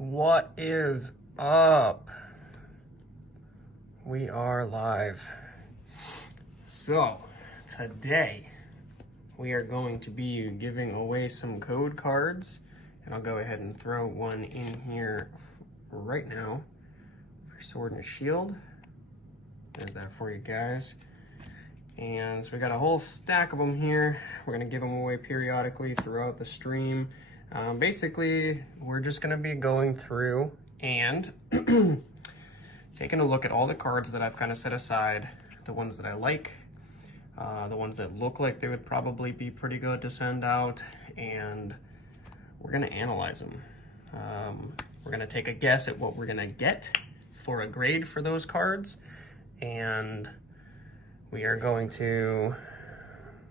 What is up? We are live. So, today we are going to be giving away some code cards, and I'll go ahead and throw one in here right now for Sword and Shield. There's that for you guys. And so we got a whole stack of them here. We're gonna give them away periodically throughout the stream. Basically, we're just gonna be going through and taking a look at all the cards that I've kind of set aside, the ones that I like, the ones that look like they would probably be pretty good to send out, and we're gonna analyze them. We're gonna take a guess at what we're gonna get for a grade for those cards, and we are going to,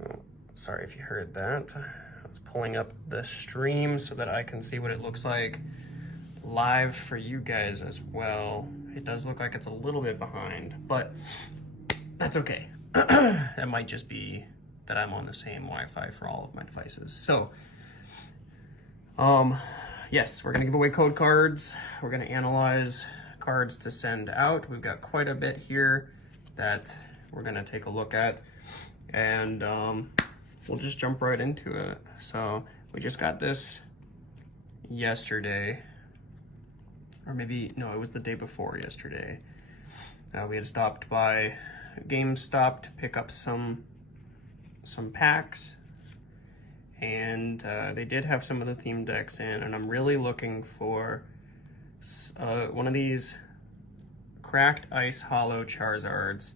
oh, sorry if you heard that. I was pulling up the stream so that I can see what it looks like live for you guys as well. It does look like it's a little bit behind, but that's okay. It might just be that I'm on the same Wi-Fi for all of my devices. So, yes, we're gonna give away code cards. We're gonna analyze cards to send out. We've got quite a bit here that we're gonna take a look at, and we'll just jump right into it. So we just got this yesterday, or maybe, no, it was the day before yesterday. We had stopped by GameStop to pick up some packs, and they did have some of the theme decks in, and I'm really looking for one of these cracked ice hollow Charizards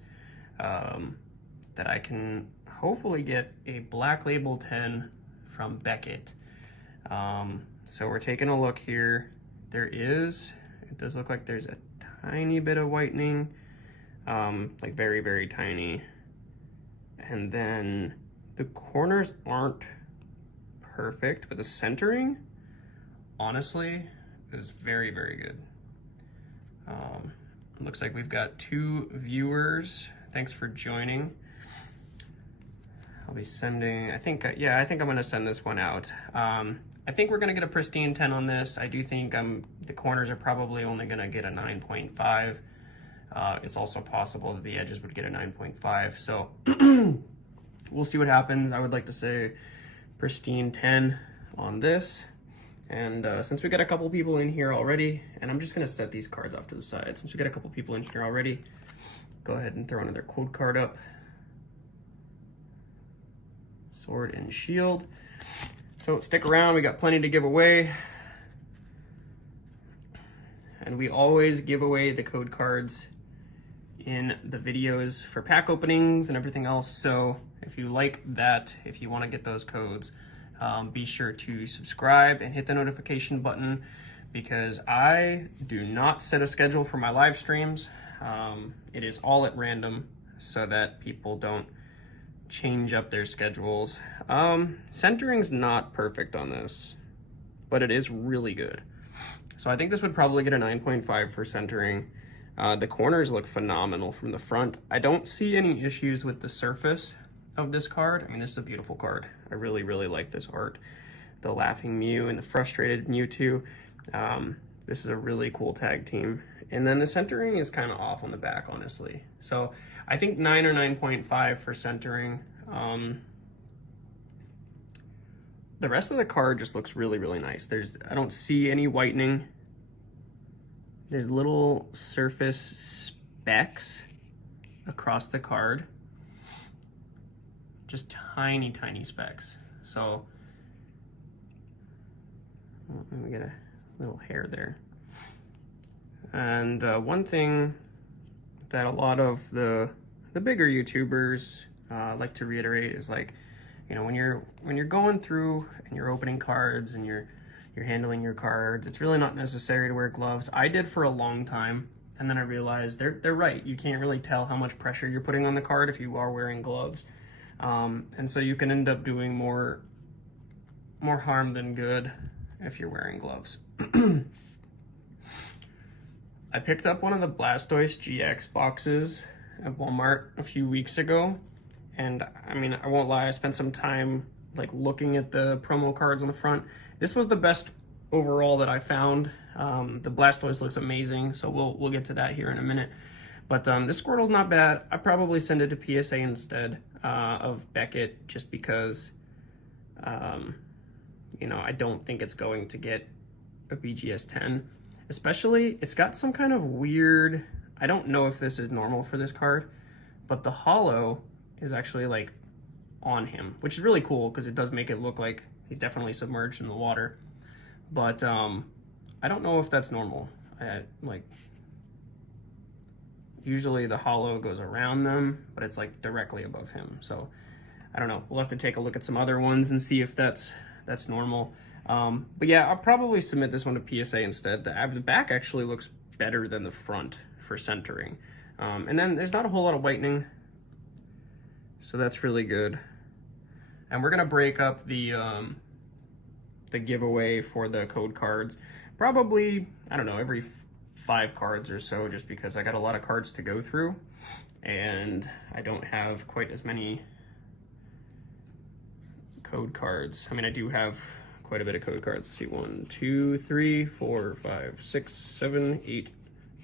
that I can hopefully get a Black Label 10 from Beckett. So we're taking a look here. It does look like there's a tiny bit of whitening, like very, very tiny. And then the corners aren't perfect, but the centering, honestly, is very, very good. Looks like we've got 2 viewers. Thanks for joining. I'll be sending, I think I'm gonna send this one out. I think we're gonna get a pristine 10 on this. I do think the corners are probably only gonna get a 9.5. It's also possible that the edges would get a 9.5. So we'll see what happens. I would like to say pristine 10 on this. And since we got a couple people in here already, and I'm just gonna set these cards off to the side. Since we got a couple people in here already, go ahead and throw another quote card up. Sword and Shield. So stick around, we got plenty to give away. And we always give away the code cards in the videos for pack openings and everything else. So if you like that, if you want to get those codes, be sure to subscribe and hit the notification button, because I do not set a schedule for my live streams. It is all at random so that people don't change up their schedules. Centering's not perfect on this, but it is really good. So I think this would probably get a 9.5 for centering. The corners look phenomenal from the front. I don't see any issues with the surface of this card. I mean, this is a beautiful card. I really, really like this art. The Laughing Mew and the Frustrated Mewtwo. This is a really cool tag team. And then the centering is kind of off on the back, honestly. So I think 9 or 9.5 for centering. The rest of the card just looks really, really nice. I don't see any whitening. There's little surface specks across the card. Just tiny, tiny specks. So let me get a little hair there. And one thing that a lot of the bigger YouTubers like to reiterate is, like, you know, when you're going through and you're opening cards and you're handling your cards, it's really not necessary to wear gloves. I did for a long time, and then I realized they're right. You can't really tell how much pressure you're putting on the card if you are wearing gloves, and so you can end up doing more harm than good if you're wearing gloves. I picked up one of the Blastoise GX boxes at Walmart a few weeks ago, and I mean, I won't lie, I spent some time like looking at the promo cards on the front. This was the best overall that I found. The Blastoise looks amazing, so we'll get to that here in a minute. But this Squirtle's not bad. I probably send it to PSA instead of Beckett, just because, you know, I don't think it's going to get a BGS 10. Especially, it's got some kind of weird, I don't know if this is normal for this card, but the holo is actually like on him, which is really cool because it does make it look like he's definitely submerged in the water. But I don't know if that's normal. Like, usually the holo goes around them, but it's like directly above him. So I don't know. We'll have to take a look at some other ones and see if that's normal. But yeah, I'll probably submit this one to PSA instead. The back actually looks better than the front for centering. And then there's not a whole lot of whitening, so that's really good. And we're gonna break up the giveaway for the code cards, probably, I don't know, every 5 cards or so, just because I got a lot of cards to go through and I don't have quite as many code cards. I mean, I do have quite a bit of code cards. Let's see, 1, 2, 3, 4, 5, 6, 7, 8,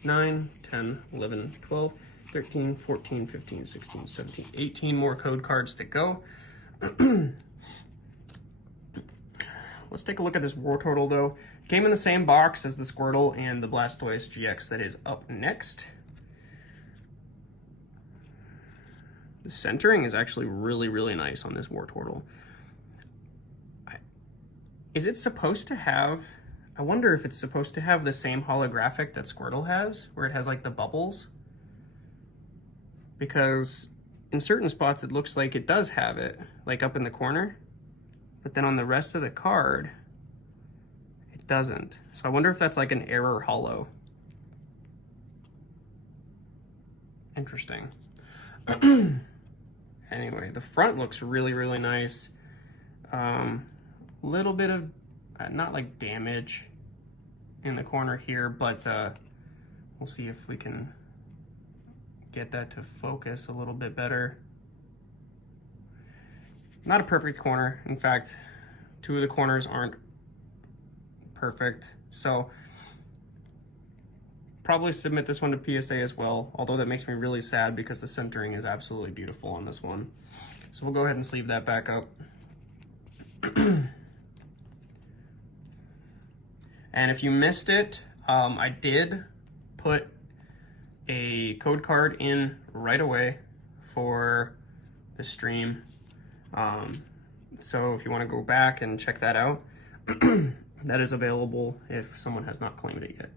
9, 10, 11, 12, 13, 14, 15, 16, 17, 18 more code cards to go. Let's take a look at this Wartortle though. Came in the same box as the Squirtle and the Blastoise GX that is up next. The centering is actually really nice on this Wartortle. Is it supposed to have, I wonder if it's supposed to have the same holographic that Squirtle has, where it has like the bubbles? Because in certain spots it looks like it does have it, like up in the corner, but then on the rest of the card, it doesn't. So I wonder if that's like an error holo. Interesting. Anyway, the front looks really nice. Little bit of, not like damage in the corner here, but we'll see if we can get that to focus a little bit better. Not a perfect corner. In fact, 2 of the corners aren't perfect. So probably submit this one to PSA as well, although that makes me really sad because the centering is absolutely beautiful on this one. So we'll go ahead and sleeve that back up. And if you missed it, I did put a code card in right away for the stream. So if you want to go back and check that out, that is available if someone has not claimed it yet.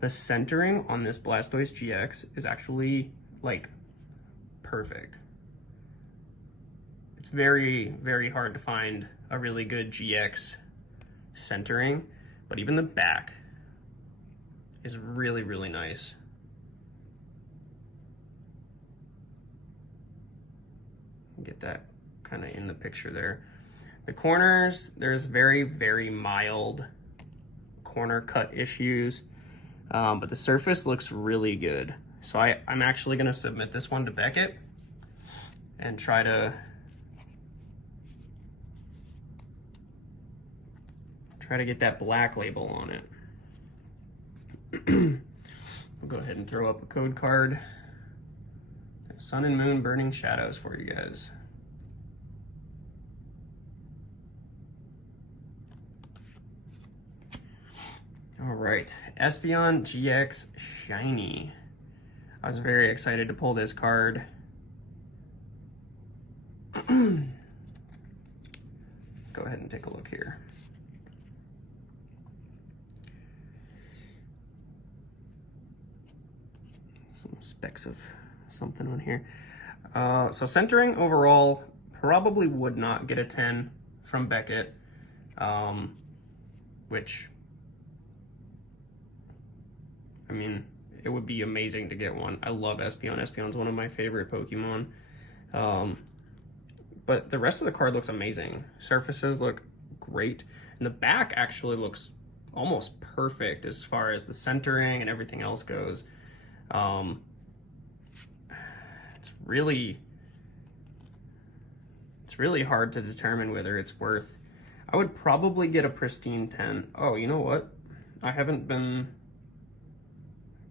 The centering on this Blastoise GX is actually like perfect. It's very hard to find a really good GX centering, but even the back is really nice. Get that kind of in the picture there. The corners, there's very mild corner cut issues, but the surface looks really good. So I'm actually gonna submit this one to Beckett and try to get that black label on it. I'll go ahead and throw up a code card. Sun and Moon Burning Shadows for you guys. All right, Espeon GX Shiny. I was very excited to pull this card. Let's go ahead and take a look here. Some specks of something on here. So centering overall probably would not get a 10 from Beckett, which, I mean, it would be amazing to get one. I love Espeon. Espeon's one of my favorite Pokemon. But the rest of the card looks amazing. Surfaces look great. And the back actually looks almost perfect as far as the centering and everything else goes. It's really hard to determine whether it's worth I would probably get a pristine 10. Oh, you know what? I haven't been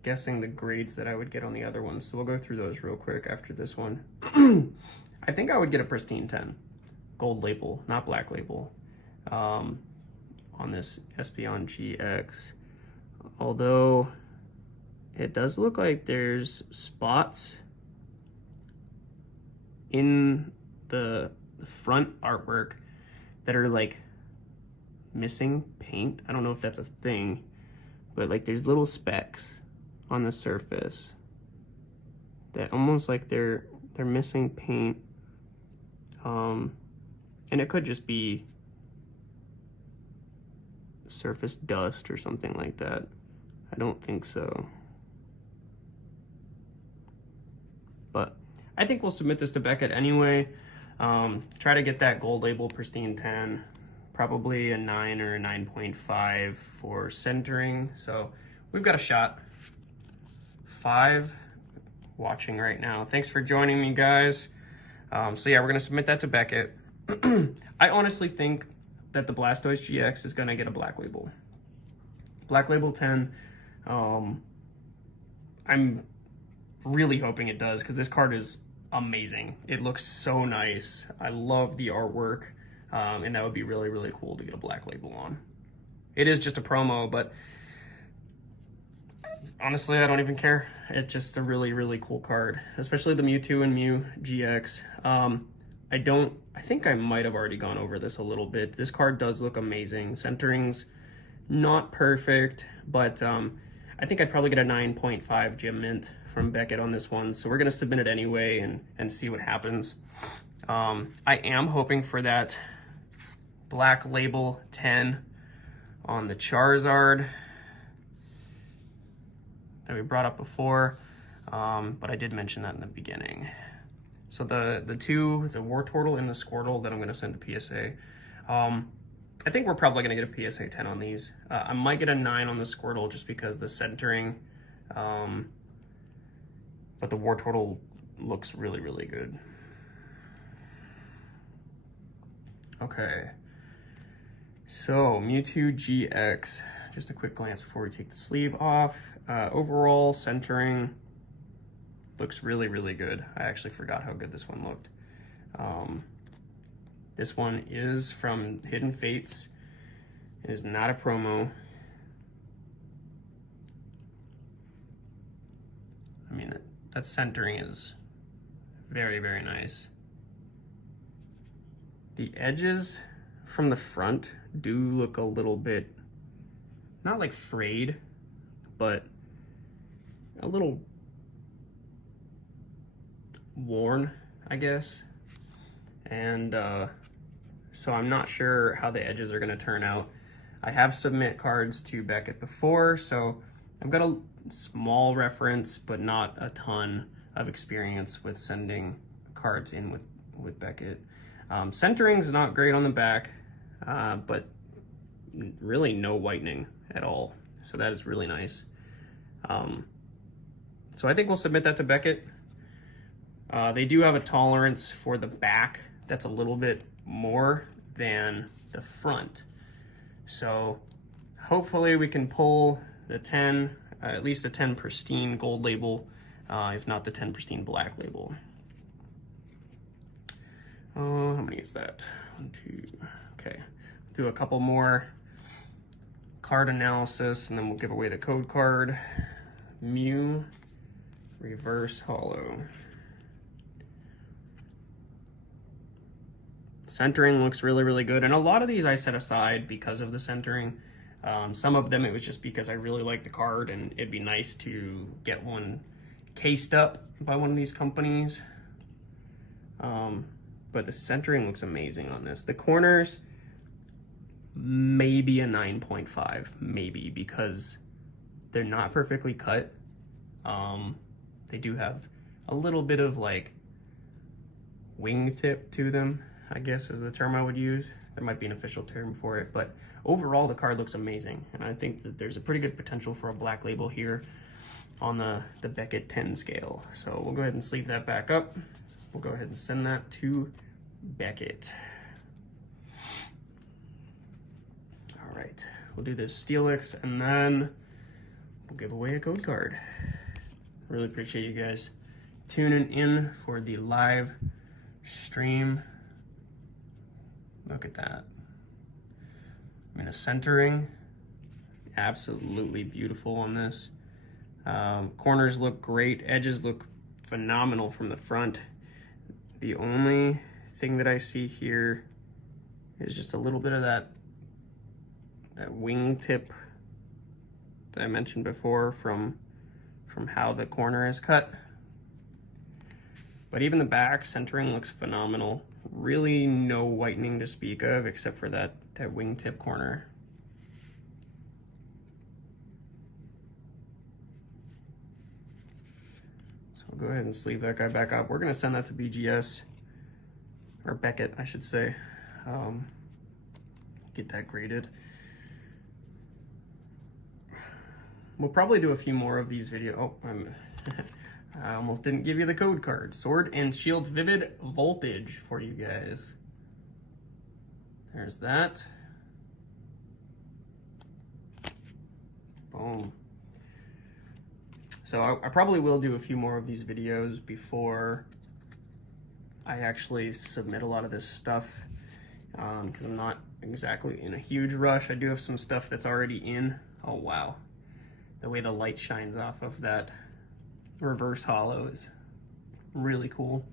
guessing the grades that I would get on the other ones, so we'll go through those real quick after this one. I think I would get a pristine 10. Gold label, not black label, on this Espeon GX. Although it does look like there's spots in the front artwork that are like missing paint. I don't know if that's a thing, but like there's little specks on the surface that almost like they're missing paint. And it could just be surface dust or something like that. I don't think so. But I think we'll submit this to Beckett anyway. Try to get that gold label pristine 10, probably a 9 or a 9.5 for centering. So we've got a shot. 5 watching right now. Thanks for joining me, guys. So yeah, we're gonna submit that to Beckett. I honestly think that the Blastoise GX is gonna get a black label. Black label 10. I'm really hoping it does because this card is amazing. It looks so nice. I love the artwork, and that would be really, really cool to get a black label on. It is just a promo, but honestly, I don't even care. It's just a really, really cool card, especially the Mewtwo and Mew GX. I think I might have already gone over this a little bit. This card does look amazing. Centering's not perfect, but I think I'd probably get a 9.5 Gem Mint from Beckett on this one. So we're gonna submit it anyway and see what happens. I am hoping for that black label 10 on the Charizard that we brought up before, but I did mention that in the beginning. So the Wartortle and the Squirtle that I'm going to send to PSA, I think we're probably going to get a PSA 10 on these. I might get a 9 on the Squirtle just because the centering, but the Wartortle looks really, really good. Okay, so Mewtwo GX, just a quick glance before we take the sleeve off. Overall centering looks really, really good. I actually forgot how good this one looked. This one is from Hidden Fates. It is not a promo. I mean, that centering is very, very nice. The edges from the front do look a little bit, not like frayed, but a little worn, I guess. And so I'm not sure how the edges are going to turn out. I have submit cards to Beckett before, so I've got a small reference, but not a ton of experience with sending cards in with Beckett. Centering is not great on the back, but really no whitening at all. So that is really nice. So I think we'll submit that to Beckett. They do have a tolerance for the back that's a little bit more than the front. So hopefully we can pull the 10, at least a 10 pristine gold label, if not the 10 pristine black label. How many is that? 1, 2, okay. Do a couple more card analysis and then we'll give away the code card. Mew Reverse Holo. Centering looks really, really good. And a lot of these I set aside because of the centering. Some of them it was just because I really like the card and it'd be nice to get one cased up by one of these companies. But the centering looks amazing on this. The corners, maybe a 9.5, maybe, because they're not perfectly cut. They do have a little bit of like wingtip to them, I guess is the term I would use. There might be an official term for it, but overall the card looks amazing. And I think that there's a pretty good potential for a black label here on the Beckett 10 scale. So we'll go ahead and sleeve that back up. We'll go ahead and send that to Beckett. we'll do this Steelix, and then we'll give away a code card. Really appreciate you guys tuning in for the live stream. Look at that. I mean, the centering, absolutely beautiful on this. Corners look great. Edges look phenomenal from the front. The only thing that I see here is just a little bit of that wing tip that I mentioned before from how the corner is cut. But even the back centering looks phenomenal. Really no whitening to speak of except for that wingtip corner. So I'll go ahead and sleeve that guy back up. We're gonna send that to BGS, or Beckett, I should say. Get that graded. We'll probably do a few more of these videos. Oh, I almost didn't give you the code card. Sword and Shield Vivid Voltage for you guys. There's that. Boom. So I probably will do a few more of these videos before I actually submit a lot of this stuff, because I'm not exactly in a huge rush. I do have some stuff that's already in. Oh, wow. The way the light shines off of that reverse hollow is really cool.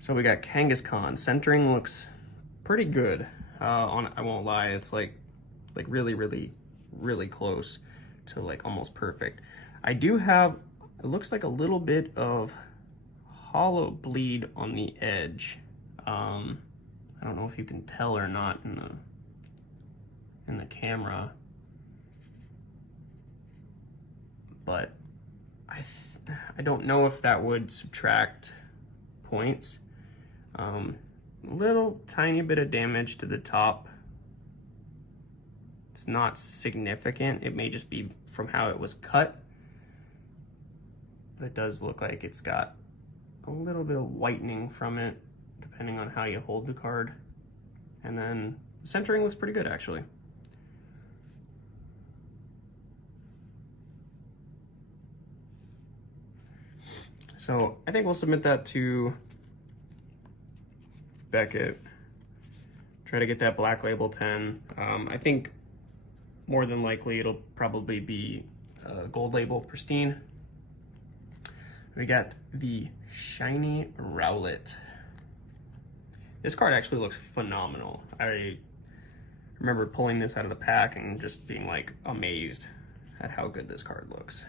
So we got Kangaskhan. Centering looks pretty good. I won't lie, it's like really, really, really close to like almost perfect. I do have, it looks like a little bit of hollow bleed on the edge. I don't know if you can tell or not in the camera, but I don't know if that would subtract points. Little tiny bit of damage to the top. It's not significant. It may just be from how it was cut, but it does look like it's got a little bit of whitening from it, depending on how you hold the card. And then the centering looks pretty good, actually. So I think we'll submit that to Beckett. Try to get that Black Label 10. I think more than likely it'll probably be Gold Label Pristine. We got the Shiny Rowlet. This card actually looks phenomenal. I remember pulling this out of the pack and just being like amazed at how good this card looks.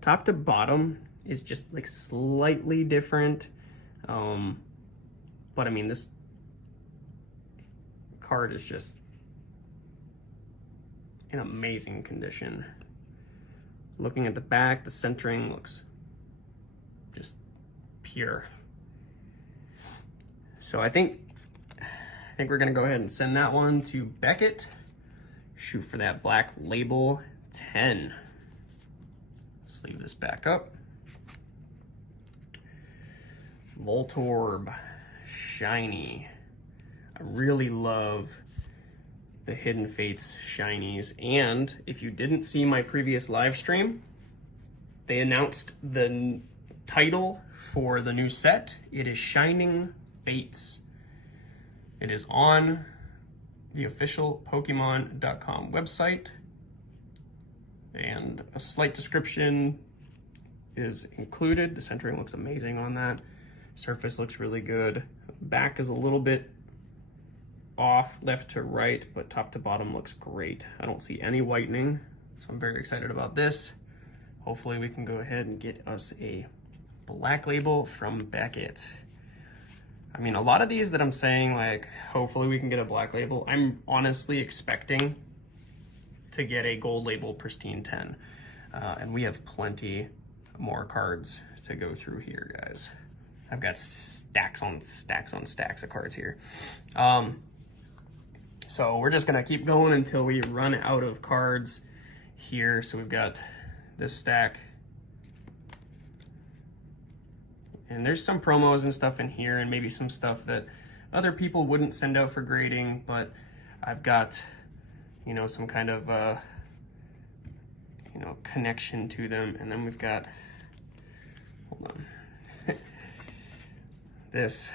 Top to bottom is just like slightly different, but I mean, this card is just in amazing condition. Looking at the back, the centering looks just pure. So I think we're gonna go ahead and send that one to Beckett. Shoot for that Black Label 10. Sleeve this back up. Voltorb, shiny. I really love the Hidden Fates shinies. And if you didn't see my previous live stream, they announced the title for the new set. It is Shining Fates. It is on the official Pokemon.com website. And a slight description is included. The centering looks amazing on that. Surface looks really good. Back is a little bit off left to right, but top to bottom looks great. I don't see any whitening, so I'm very excited about this. Hopefully we can go ahead and get us a Black Label from Beckett. I mean, a lot of these that I'm saying, like, hopefully we can get a Black Label, I'm honestly expecting to get a Gold Label Pristine 10. And we have plenty more cards to go through here, guys. I've got stacks on stacks on stacks of cards here. So we're just gonna keep going until we run out of cards here. So we've got this stack. And there's some promos and stuff in here, and maybe some stuff that other people wouldn't send out for grading, but I've got, you know, some kind of, you know, connection to them. And then we've got, hold on, this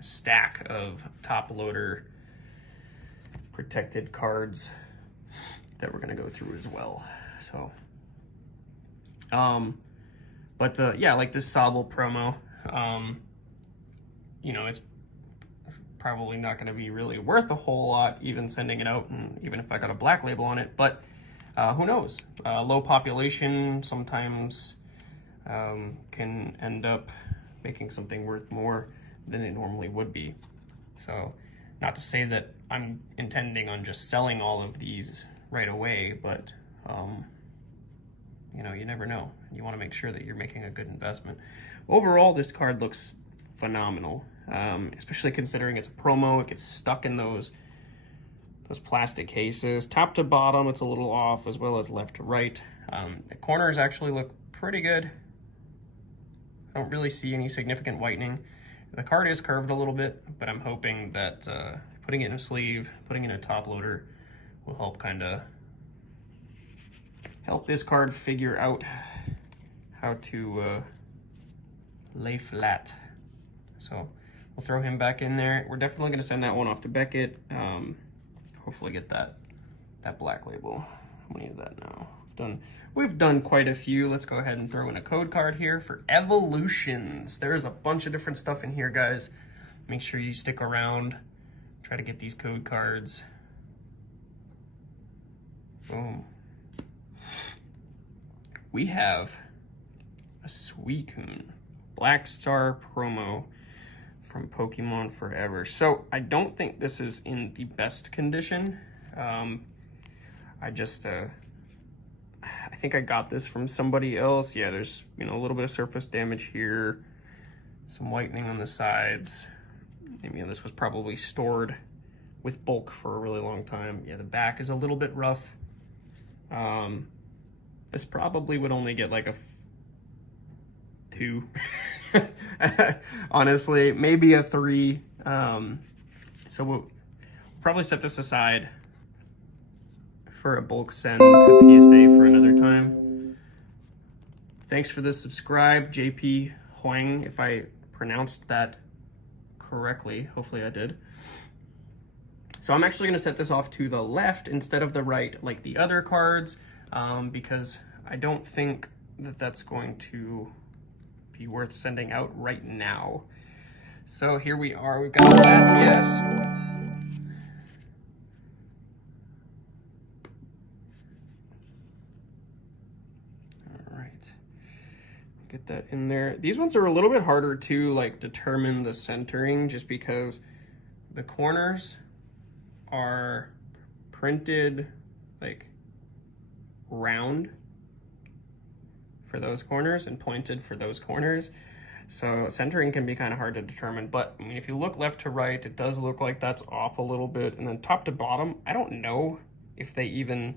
stack of top loader protected cards that we're gonna go through as well. So, yeah, like this Sobble promo, you know, it's probably not gonna be really worth a whole lot, even sending it out, and even if I got a black label on it, but who knows? Low population sometimes can end up making something worth more than it normally would be. So, not to say that I'm intending on just selling all of these right away, but you know, you never know. You want to make sure that you're making a good investment. Overall, this card looks phenomenal, especially considering it's a promo. It gets stuck in those plastic cases. Top to bottom, it's a little off, as well as left to right. The corners actually look pretty good. I don't really see any significant whitening. The card is curved a little bit, but I'm hoping that putting it in a sleeve, putting it in a top loader will help kind of help this card figure out how to lay flat. So we'll throw him back in there. We're definitely going to send that one off to Beckett. Hopefully get that black label. How many is that now? We've done quite a few. Let's go ahead and throw in a code card here for Evolutions. There is a bunch of different stuff in here, guys. Make sure you stick around. Try to get these code cards. Boom. We have a Suicune Black Star promo from Pokemon Forever. So I don't think this is in the best condition. I think I got this from somebody else. Yeah, there's, you know, a little bit of surface damage here, some whitening on the sides. I mean, this was probably stored with bulk for a really long time. Yeah, the back is a little bit rough. This probably would only get like a 2. Honestly, maybe a 3. So we'll probably set this aside for a bulk send to PSA for another time. Thanks for the subscribe, JP Huang, if I pronounced that correctly. Hopefully I did. So I'm actually gonna set this off to the left instead of the right like the other cards, because I don't think that that's going to be worth sending out right now. So here we are, we've got Latias. Get that in there. These ones are a little bit harder to like determine the centering, just because the corners are printed like round for those corners and pointed for those corners. So centering can be kind of hard to determine, but I mean, if you look left to right, it does look like that's off a little bit. And then top to bottom, I don't know if they even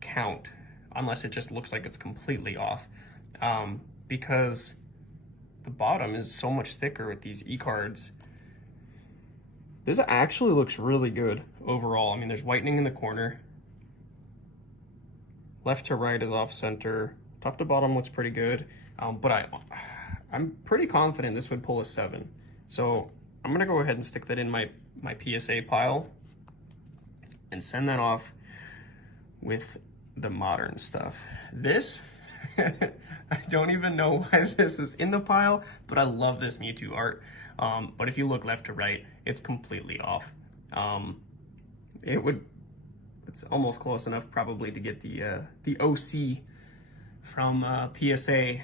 count unless it just looks like it's completely off. Because the bottom is so much thicker with these e-cards. This actually looks really good overall. I mean, there's whitening in the corner. Left to right is off center. Top to bottom looks pretty good. But I'm pretty confident this would pull a 7. So I'm gonna go ahead and stick that in my PSA pile and send that off with the modern stuff. This, I don't even know why this is in the pile, but I love this Mewtwo art. But if you look left to right, it's completely off. It's almost close enough probably to get the OC from PSA,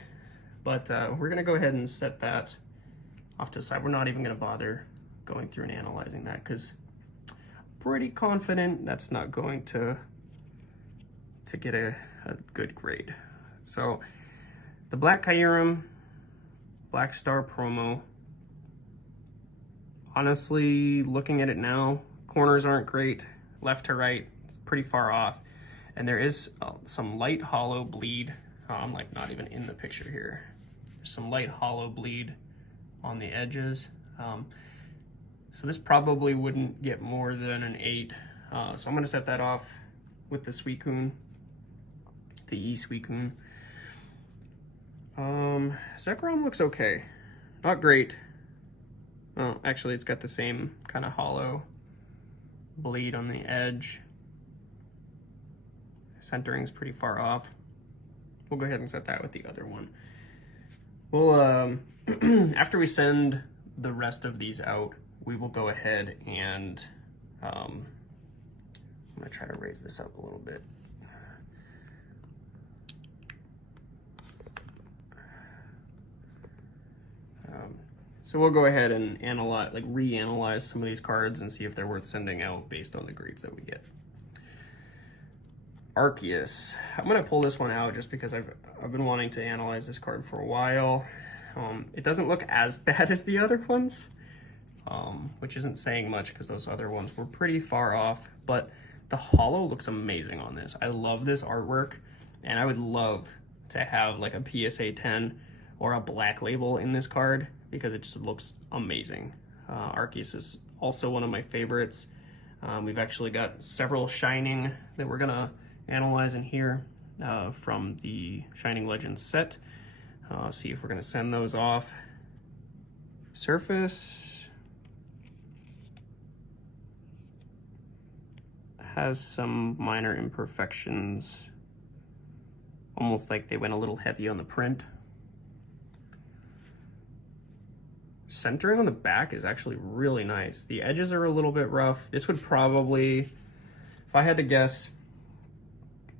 but we're gonna go ahead and set that off to the side. We're not even gonna bother going through and analyzing that, because pretty confident that's not going to get a good grade. So the Black Kyurem Black Star promo, honestly, looking at it now, corners aren't great. Left to right, it's pretty far off. And there is some light hollow bleed, like not even in the picture here. There's some light hollow bleed on the edges. So this probably wouldn't get more than an 8. So I'm gonna set that off with the Suicune, the E-Suicune. Zekrom looks okay. Not great. Oh, actually it's got the same kind of hollow bleed on the edge. Centering's pretty far off. We'll go ahead and set that with the other one. We'll, after we send the rest of these out, we will go ahead and, I'm gonna try to raise this up a little bit. So we'll go ahead and analyze, like reanalyze some of these cards and see if they're worth sending out based on the grades that we get. Arceus. I'm gonna pull this one out just because I've been wanting to analyze this card for a while. It doesn't look as bad as the other ones, which isn't saying much because those other ones were pretty far off, but the holo looks amazing on this. I love this artwork, and I would love to have like a PSA 10 or a black label in this card because it just looks amazing. Arceus is also one of my favorites. We've actually got several Shining that we're gonna analyze in here from the Shining Legends set. See if we're gonna send those off. Surface has some minor imperfections, almost like they went a little heavy on the print. Centering on the back is actually really nice. The edges are a little bit rough. This would probably, if I had to guess,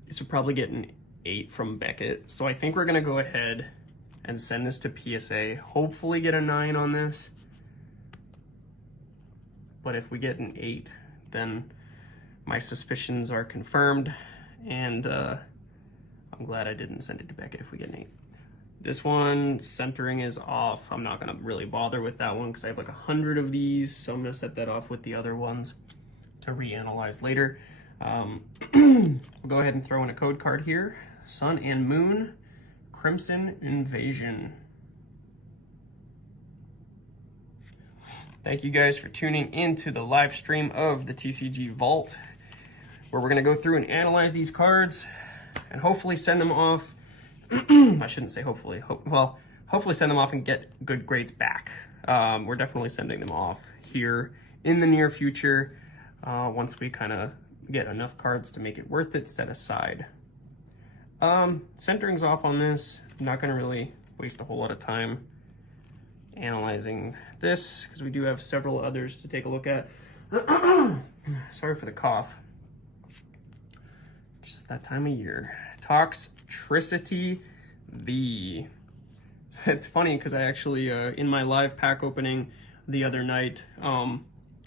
this would probably get an 8 from Beckett. So I think we're gonna go ahead and send this to PSA, hopefully get a 9 on this. But if we get an 8, then my suspicions are confirmed, and I'm glad I didn't send it to Beckett if we get an 8. This one, centering is off. I'm not gonna really bother with that one because I have like 100 of these, so I'm gonna set that off with the other ones to reanalyze later. We'll go ahead and throw in a code card here. Sun and Moon, Crimson Invasion. Thank you guys for tuning into the live stream of the TCG Vault, where we're gonna go through and analyze these cards and hopefully send them off. I shouldn't say hopefully. Hopefully send them off and get good grades back. We're definitely sending them off here in the near future once we kind of get enough cards to make it worth it set aside. Centering's off on this. I'm not going to really waste a whole lot of time analyzing this because we do have several others to take a look at. Sorry for the cough. Just that time of year. Toxtricity V. It's funny because I actually, in my live pack opening the other night, I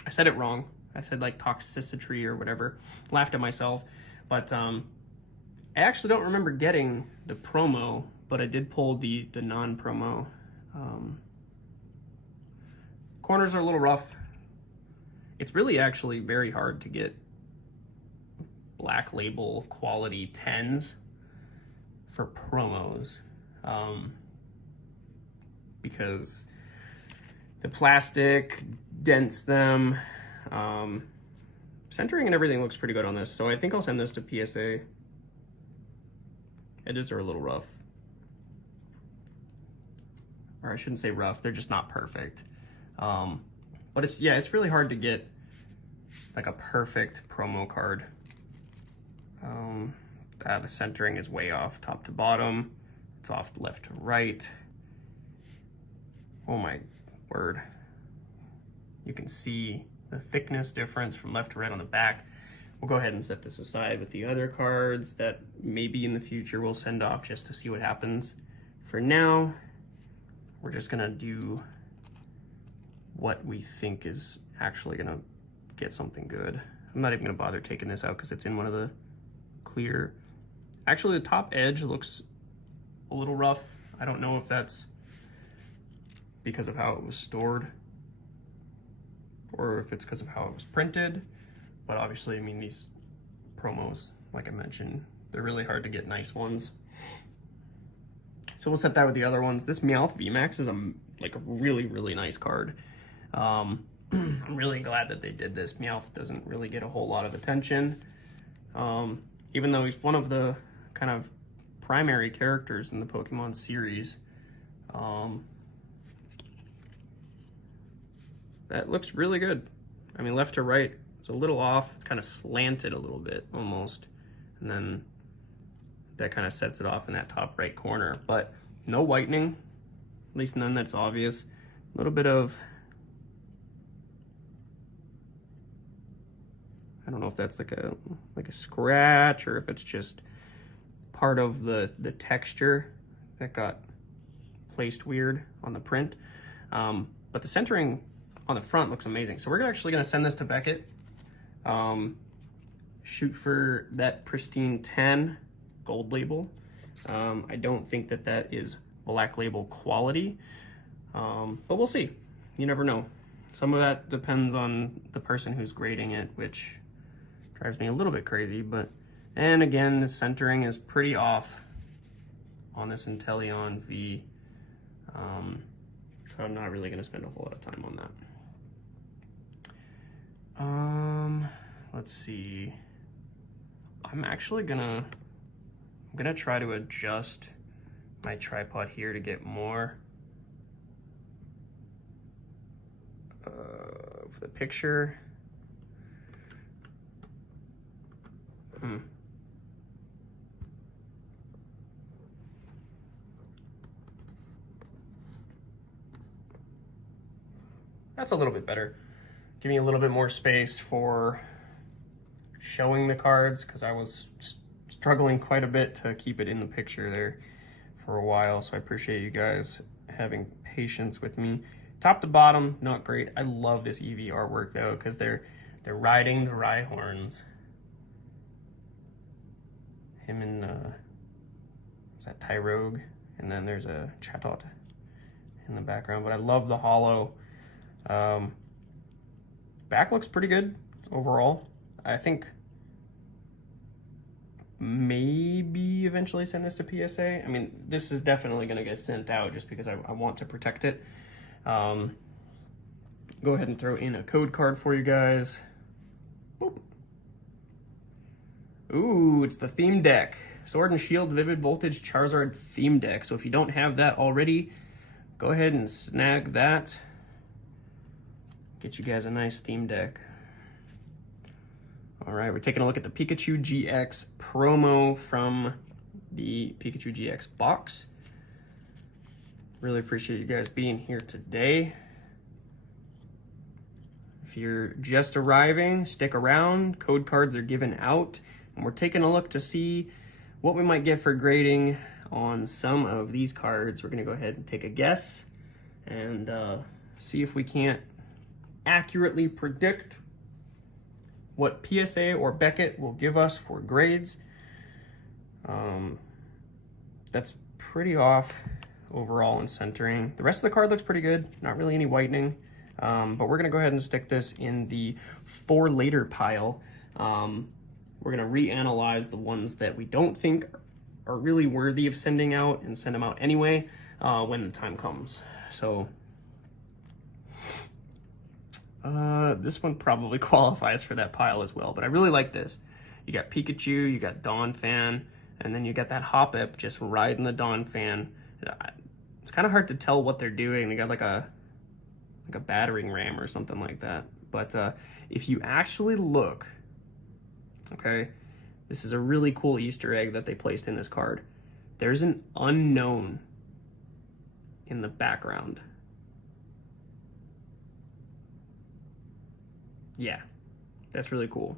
said it wrong. I said like toxicity or whatever. Laughed at myself. But I actually don't remember getting the promo, but I did pull the non-promo. Corners are a little rough. It's really actually very hard to get black label quality 10s for promos because the plastic dents them. Centering and everything looks pretty good on this, so I think I'll send this to PSA. Edges are a little rough, or I shouldn't say rough, they're just not perfect. But it's really hard to get like a perfect promo card. The centering is way off top to bottom. It's off left to right. Oh my word. You can see the thickness difference from left to right on the back. We'll go ahead and set this aside with the other cards that maybe in the future we'll send off just to see what happens. For now, we're just gonna do what we think is actually gonna get something good. I'm not even gonna bother taking this out because it's in one of the clear. Actually, the top edge looks a little rough. I don't know if that's because of how it was stored or if it's because of how it was printed. But obviously, I mean, these promos, like I mentioned, they're really hard to get nice ones. So we'll set that with the other ones. This Meowth VMAX is a really, really nice card. I'm really glad that they did this. Meowth doesn't really get a whole lot of attention. Even though he's one of the kind of primary characters in the Pokemon series. That looks really good. I mean, left to right, it's a little off. It's kind of slanted a little bit, almost. And then that kind of sets it off in that top right corner. But no whitening, at least none that's obvious. A little bit of, I don't know if that's like a scratch or if it's just part of the texture that got placed weird on the print. But the centering on the front looks amazing. So we're actually gonna send this to Beckett. Shoot for that pristine 10 gold label. I don't think that that is black label quality, but we'll see. You never know. Some of that depends on the person who's grading it, which drives me a little bit crazy, but, and again, the centering is pretty off on this Inteleon V, so I'm not really gonna spend a whole lot of time on that. Let's see. I'm actually gonna try to adjust my tripod here to get more for the picture. That's a little bit better. Give me a little bit more space for showing the cards, because I was struggling quite a bit to keep it in the picture there for a while, so I appreciate you guys having patience with me. Top to bottom, not great. I love this Eevee artwork though, because they're riding the Rhyhorns. Him and is that Tyrogue? And then there's a Chatot in the background, but I love the holo. Back looks pretty good overall. I think maybe eventually send this to PSA. I mean, this is definitely going to get sent out just because I want to protect it. Go ahead and throw in a code card for you guys. Boop. Ooh, it's the theme deck. Sword and Shield Vivid Voltage Charizard theme deck. So if you don't have that already, go ahead and snag that. Get you guys a nice theme deck. All right, we're taking a look at the Pikachu GX promo from the Pikachu GX box. Really appreciate you guys being here today. If you're just arriving, stick around. Code cards are given out, and we're taking a look to see what we might get for grading on some of these cards. We're gonna go ahead and take a guess and see if we can't accurately predict what PSA or Beckett will give us for grades. That's pretty off overall in centering. The rest of the card looks pretty good, not really any whitening, but we're gonna go ahead and stick this in the for later pile. We're gonna reanalyze the ones that we don't think are really worthy of sending out and send them out anyway when the time comes. So this one probably qualifies for that pile as well, but I really like this. You got Pikachu, you got Donphan, and then you got that Hoppip just riding the Donphan. It's kind of hard to tell what they're doing. They got like a battering ram or something like that. But if you actually look, okay, this is a really cool Easter egg that they placed in this card. There's an unknown in the background. Yeah, that's really cool.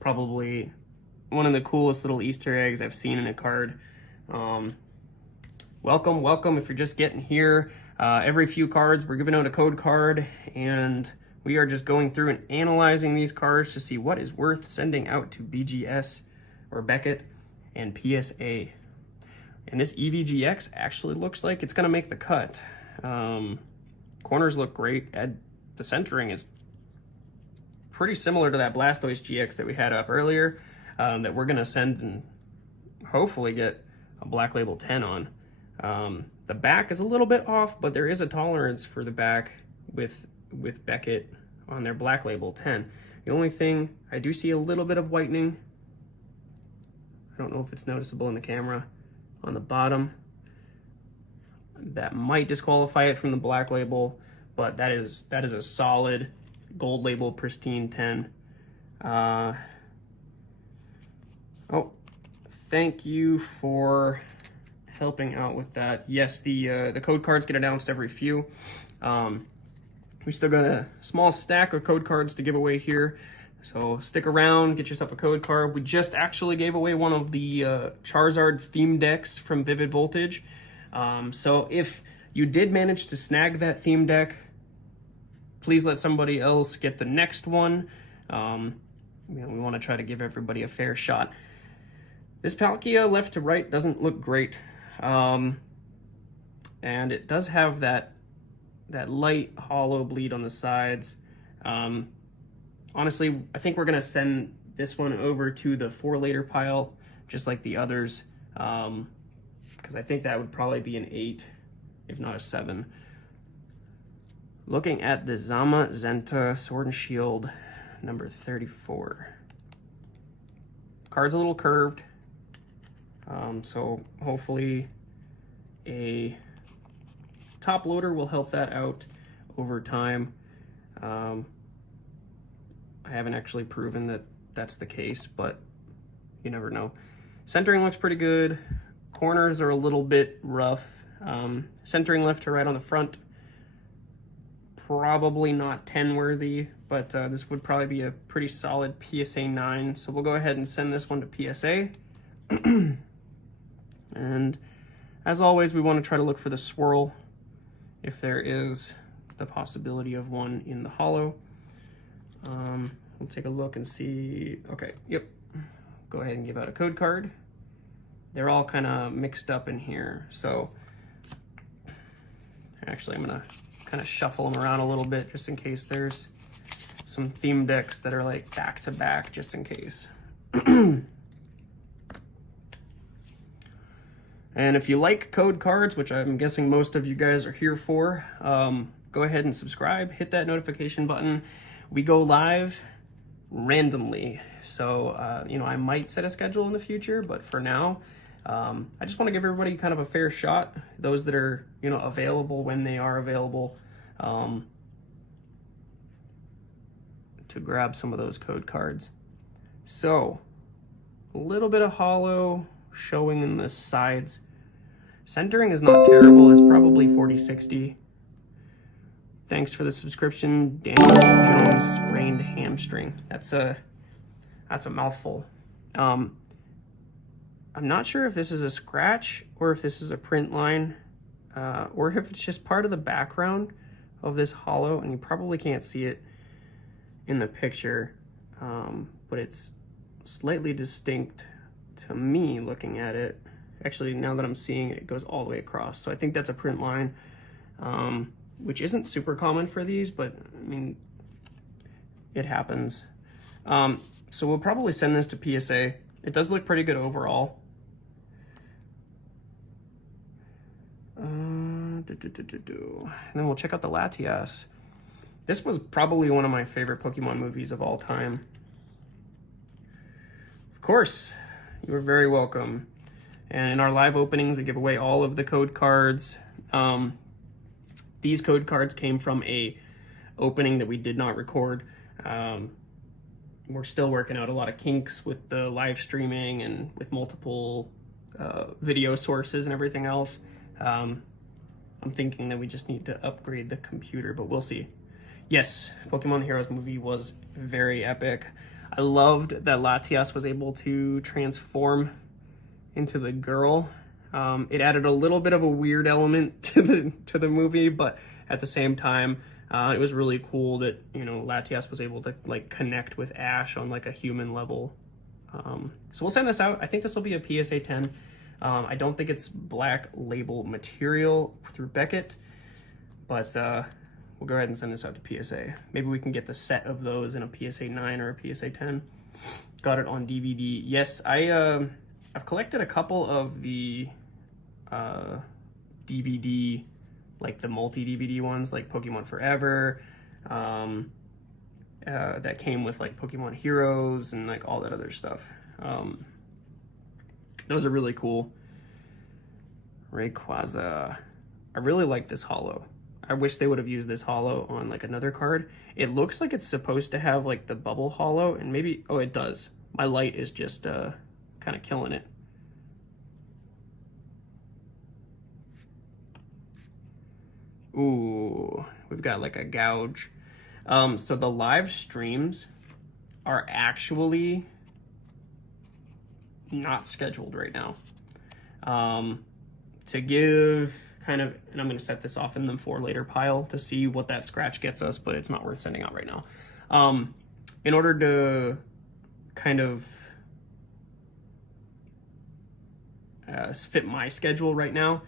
Probably one of the coolest little Easter eggs I've seen in a card. Welcome if you're just getting here. Every few cards we're giving out a code card, and we are just going through and analyzing these cards to see what is worth sending out to BGS or Beckett and PSA. And this EVGX actually looks like it's gonna make the cut. Corners look great. The centering is pretty similar to that Blastoise GX that we had up earlier, that we're gonna send and hopefully get a Black Label 10 on. The back is a little bit off, but there is a tolerance for the back with Beckett on their Black Label 10. The only thing, I do see a little bit of whitening. I don't know if it's noticeable in the camera on the bottom. That might disqualify it from the Black Label, but that is a solid Gold Label pristine 10. Oh, thank you for helping out with that. Yes, the code cards get announced every few. We still got a small stack of code cards to give away here, so stick around, get yourself a code card. We just actually gave away one of the Charizard theme decks from Vivid Voltage. So if you did manage to snag that theme deck, please let somebody else get the next one. We want to try to give everybody a fair shot. This Palkia left to right doesn't look great. And it does have that light hollow bleed on the sides. Honestly, I think we're gonna send this one over to the 4-later pile, just like the others, because I think that would probably be an 8, if not a 7. Looking at the Zamazenta Sword and Shield number 34. Card's a little curved, so hopefully a top loader will help that out over time. I haven't actually proven that that's the case, but you never know. Centering looks pretty good. Corners are a little bit rough. Centering left to right on the front, probably not 10 worthy, but this would probably be a pretty solid PSA 9. So we'll go ahead and send this one to PSA. And as always, we want to try to look for the swirl if there is the possibility of one in the hollow. We'll take a look and see. Okay, yep. Go ahead and give out a code card. They're all kind of mixed up in here. So actually, I'm gonna kind of shuffle them around a little bit just in case there's some theme decks that are like back to back, just in case. And if you like code cards, which I'm guessing most of you guys are here for, go ahead and subscribe, hit that notification button. We go live randomly. So, I might set a schedule in the future, but for now, I just want to give everybody kind of a fair shot. Those that are, available when they are available, to grab some of those code cards. So, a little bit of hollow showing in the sides. Centering is not terrible. It's probably 40-60. Thanks for the subscription, Daniel Jones. Sprained hamstring. That's a mouthful. I'm not sure if this is a scratch or if this is a print line, or if it's just part of the background of this hollow, and you probably can't see it in the picture, but it's slightly distinct to me looking at it. Actually, now that I'm seeing it, it goes all the way across. So I think that's a print line, which isn't super common for these, but I mean, it happens. So we'll probably send this to PSA. It does look pretty good overall. And then we'll check out the Latias. This was probably one of my favorite Pokemon movies of all time. Of course, you are very welcome. And in our live openings, we give away all of the code cards. These code cards came from a opening that we did not record. We're still working out a lot of kinks with the live streaming and with multiple video sources and everything else. I'm thinking that we just need to upgrade the computer, but we'll see. Yes, Pokemon Heroes movie was very epic. I loved that Latias was able to transform into the girl. It added a little bit of a weird element to the movie, but at the same time, it was really cool that Latias was able to like connect with Ash on like a human level. So we'll send this out. I think this will be a PSA 10. I don't think it's Black Label material through Beckett, but we'll go ahead and send this out to PSA. Maybe we can get the set of those in a PSA 9 or a PSA 10. Got it on DVD. Yes, I've collected a couple of the DVD, like the multi-DVD ones, like Pokemon Forever, that came with like Pokemon Heroes and like all that other stuff. Those are really cool. Rayquaza. I really like this holo. I wish they would have used this holo on like another card. It looks like it's supposed to have like the bubble holo, and maybe, oh, it does. My light is just kind of killing it. Ooh, we've got like a gouge. So the live streams are actually not scheduled right now. To give kind of, and I'm going to set this off in the for later pile to see what that scratch gets us, but it's not worth sending out right now. In order to kind of fit my schedule right now,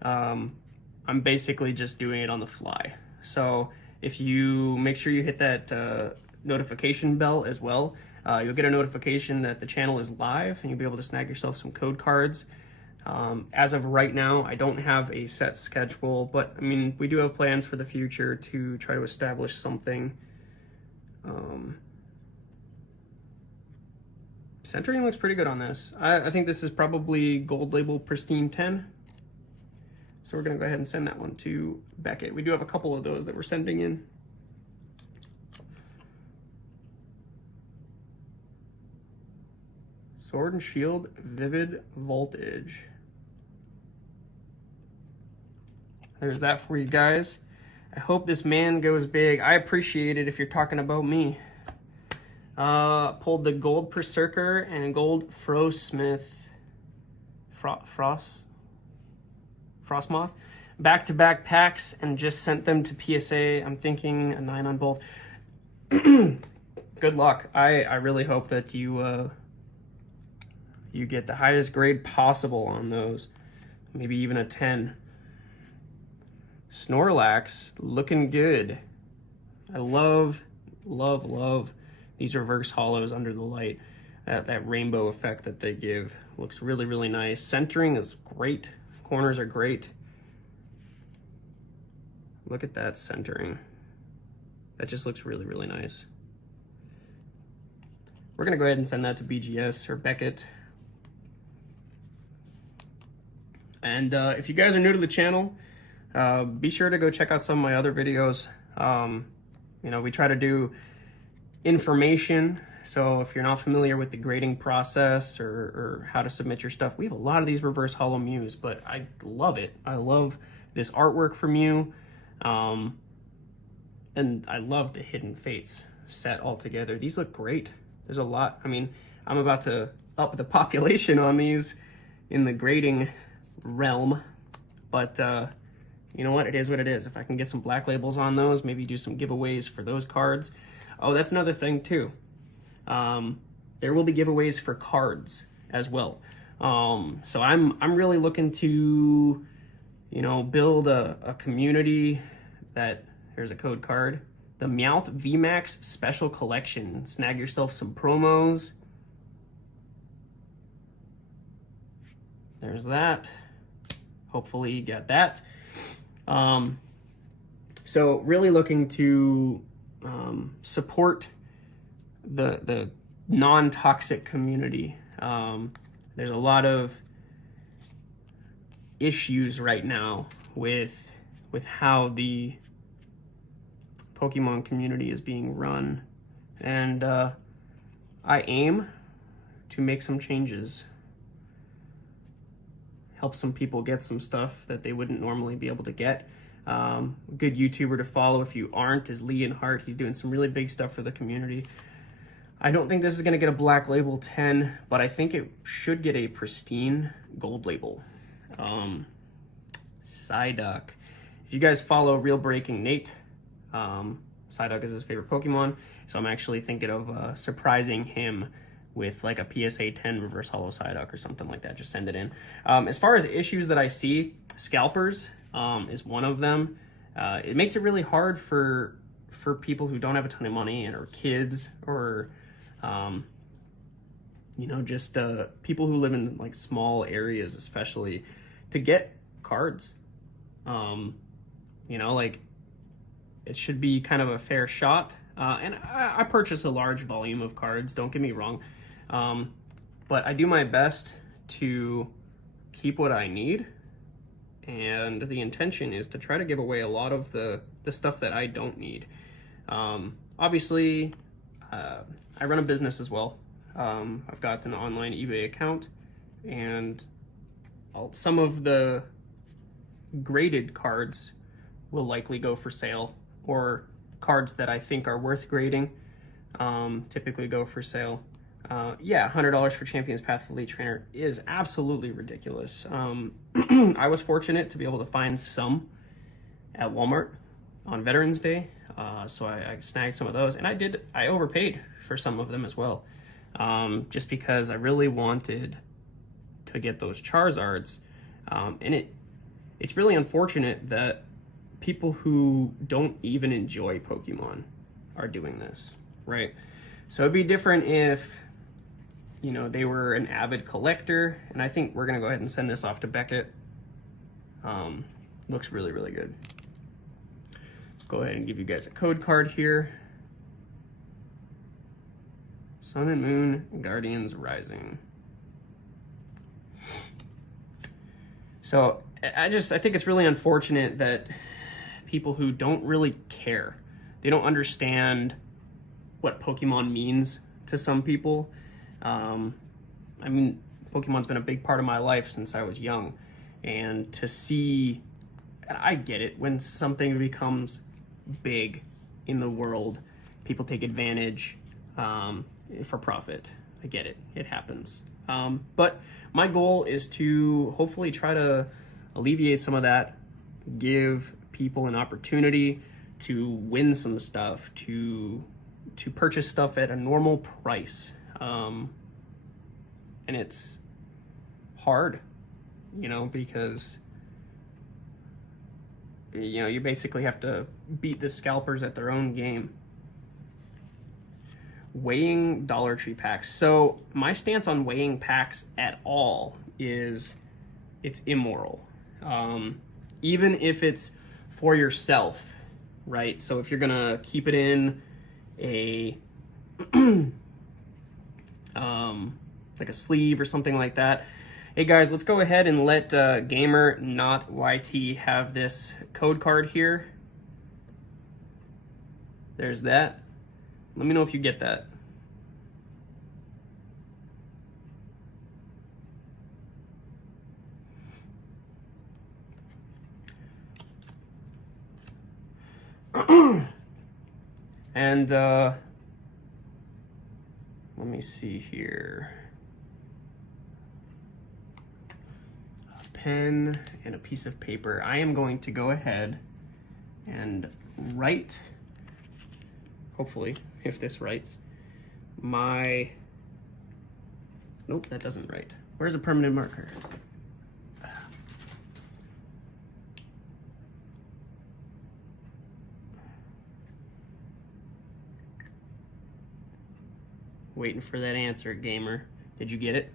I'm basically just doing it on the fly. So if you make sure you hit that notification bell as well, you'll get a notification that the channel is live and you'll be able to snag yourself some code cards. As of right now, I don't have a set schedule, but I mean, we do have plans for the future to try to establish something. Centering looks pretty good on this. I think this is probably gold label pristine 10. So we're gonna go ahead and send that one to Beckett. We do have a couple of those that we're sending in. Sword and Shield, Vivid Voltage. There's that for you guys. I hope this man goes big. I appreciate it if you're talking about me. Pulled the gold Berserker and gold Frosmoth. Frostmoth. Back-to-back packs and just sent them to PSA. I'm thinking a 9 on both. Good luck. I really hope that you you get the highest grade possible on those. Maybe even a 10. Snorlax, looking good. I love these reverse holos under the light. That rainbow effect that they give looks really, really nice. Centering is great. Corners are great. Look at that centering. That just looks really, really nice. We're gonna go ahead and send that to BGS or Beckett. And if you guys are new to the channel, be sure to go check out some of my other videos. You know, we try to do information. So if you're not familiar with the grading process or how to submit your stuff, we have a lot of these reverse holo Mews, but I love it. I love this artwork from Mew. And I love the Hidden Fates set all together. These look great. There's a lot. I mean, I'm about to up the population on these in the grading realm, but you know what? It is what it is. If I can get some black labels on those, maybe do some giveaways for those cards. Oh, that's another thing too. There will be giveaways for cards as well. So I'm really looking to, you know, build a community that, here's a code card, the Meowth VMAX Special Collection. Snag yourself some promos. There's that. Hopefully you get that. So really looking to support the non-toxic community. There's a lot of issues right now with how the Pokemon community is being run, and I aim to make some changes, help some people get some stuff that they wouldn't normally be able to get. A good YouTuber to follow if you aren't is Lee and Hart. He's doing some really big stuff for the community. I don't think this is going to get a black label 10, but I think it should get a pristine gold label. Psyduck. If you guys follow Real Breaking Nate, Psyduck is his favorite Pokemon, so I'm actually thinking of surprising him with like a PSA 10 reverse holo Psyduck or something like that. Just send it in. As far as issues that I see, scalpers is one of them. It makes it really hard for people who don't have a ton of money and are kids, or you know, just people who live in like small areas especially, to get cards. You know, like, it should be kind of a fair shot. And I purchase a large volume of cards, don't get me wrong. But I do my best to keep what I need. And the intention is to try to give away a lot of the stuff that I don't need. Obviously, I run a business as well. I've got an online eBay account, and some of the graded cards will likely go for sale, or cards that I think are worth grading typically go for sale. Yeah, $100 for Champions Path Elite Trainer is absolutely ridiculous. I was fortunate to be able to find some at Walmart on Veterans Day, so I snagged some of those, and I overpaid for some of them as well, just because I really wanted to get those Charizards, and it's really unfortunate that people who don't even enjoy Pokemon are doing this, right? So it'd be different if, you know, they were an avid collector, and I think we're gonna go ahead and send this off to Beckett. Looks really, really good. Go ahead and give you guys a code card here. Sun and Moon, Guardians Rising. So I think it's really unfortunate that people who don't really care, they don't understand what Pokemon means to some people. I mean, Pokemon's been a big part of my life since I was young, and to see, and I get it, when something becomes big in the world, people take advantage for profit. I get it, it happens. But my goal is to hopefully try to alleviate some of that, give people an opportunity to win some stuff, to purchase stuff at a normal price. And it's hard, you know, because, you know, you basically have to beat the scalpers at their own game. Weighing Dollar Tree packs. So my stance on weighing packs at all is it's immoral. Even if it's for yourself, right? So if you're gonna keep it in a like a sleeve or something like that. Hey guys, let's go ahead and let Gamer Not YT have this code card here. There's that. Let me know if you get that. And let me see here. A pen and a piece of paper. I am going to go ahead and write, hopefully, if this writes, my, nope, that doesn't write. Where's a permanent marker? Waiting for that answer, Gamer. Did you get it?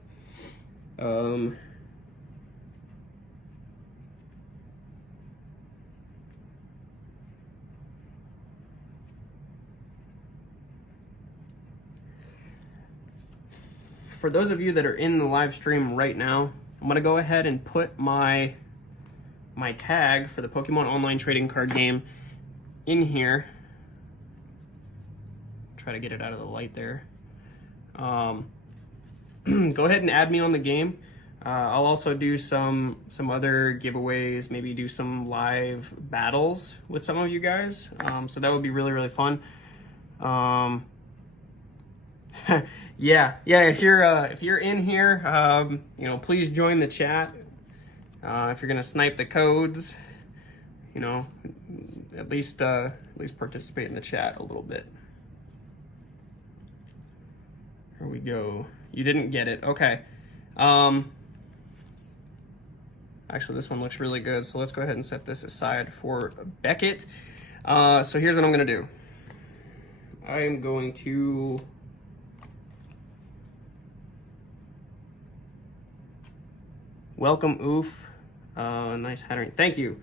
For those of you that are in the live stream right now, I'm gonna go ahead and put my tag for the Pokemon Online Trading Card Game in here. Try to get it out of the light there. Go ahead and add me on the game. I'll also do some other giveaways, maybe do some live battles with some of you guys. So that would be really, really fun. Yeah. If you're in here, you know, please join the chat. If you're gonna snipe the codes, you know, at least participate in the chat a little bit. Here we go. You didn't get it. Okay. Actually, this one looks really good, so let's go ahead and set this aside for Beckett. So here's what I'm going to do. I am going to welcome Oof. Nice hattering. Thank you.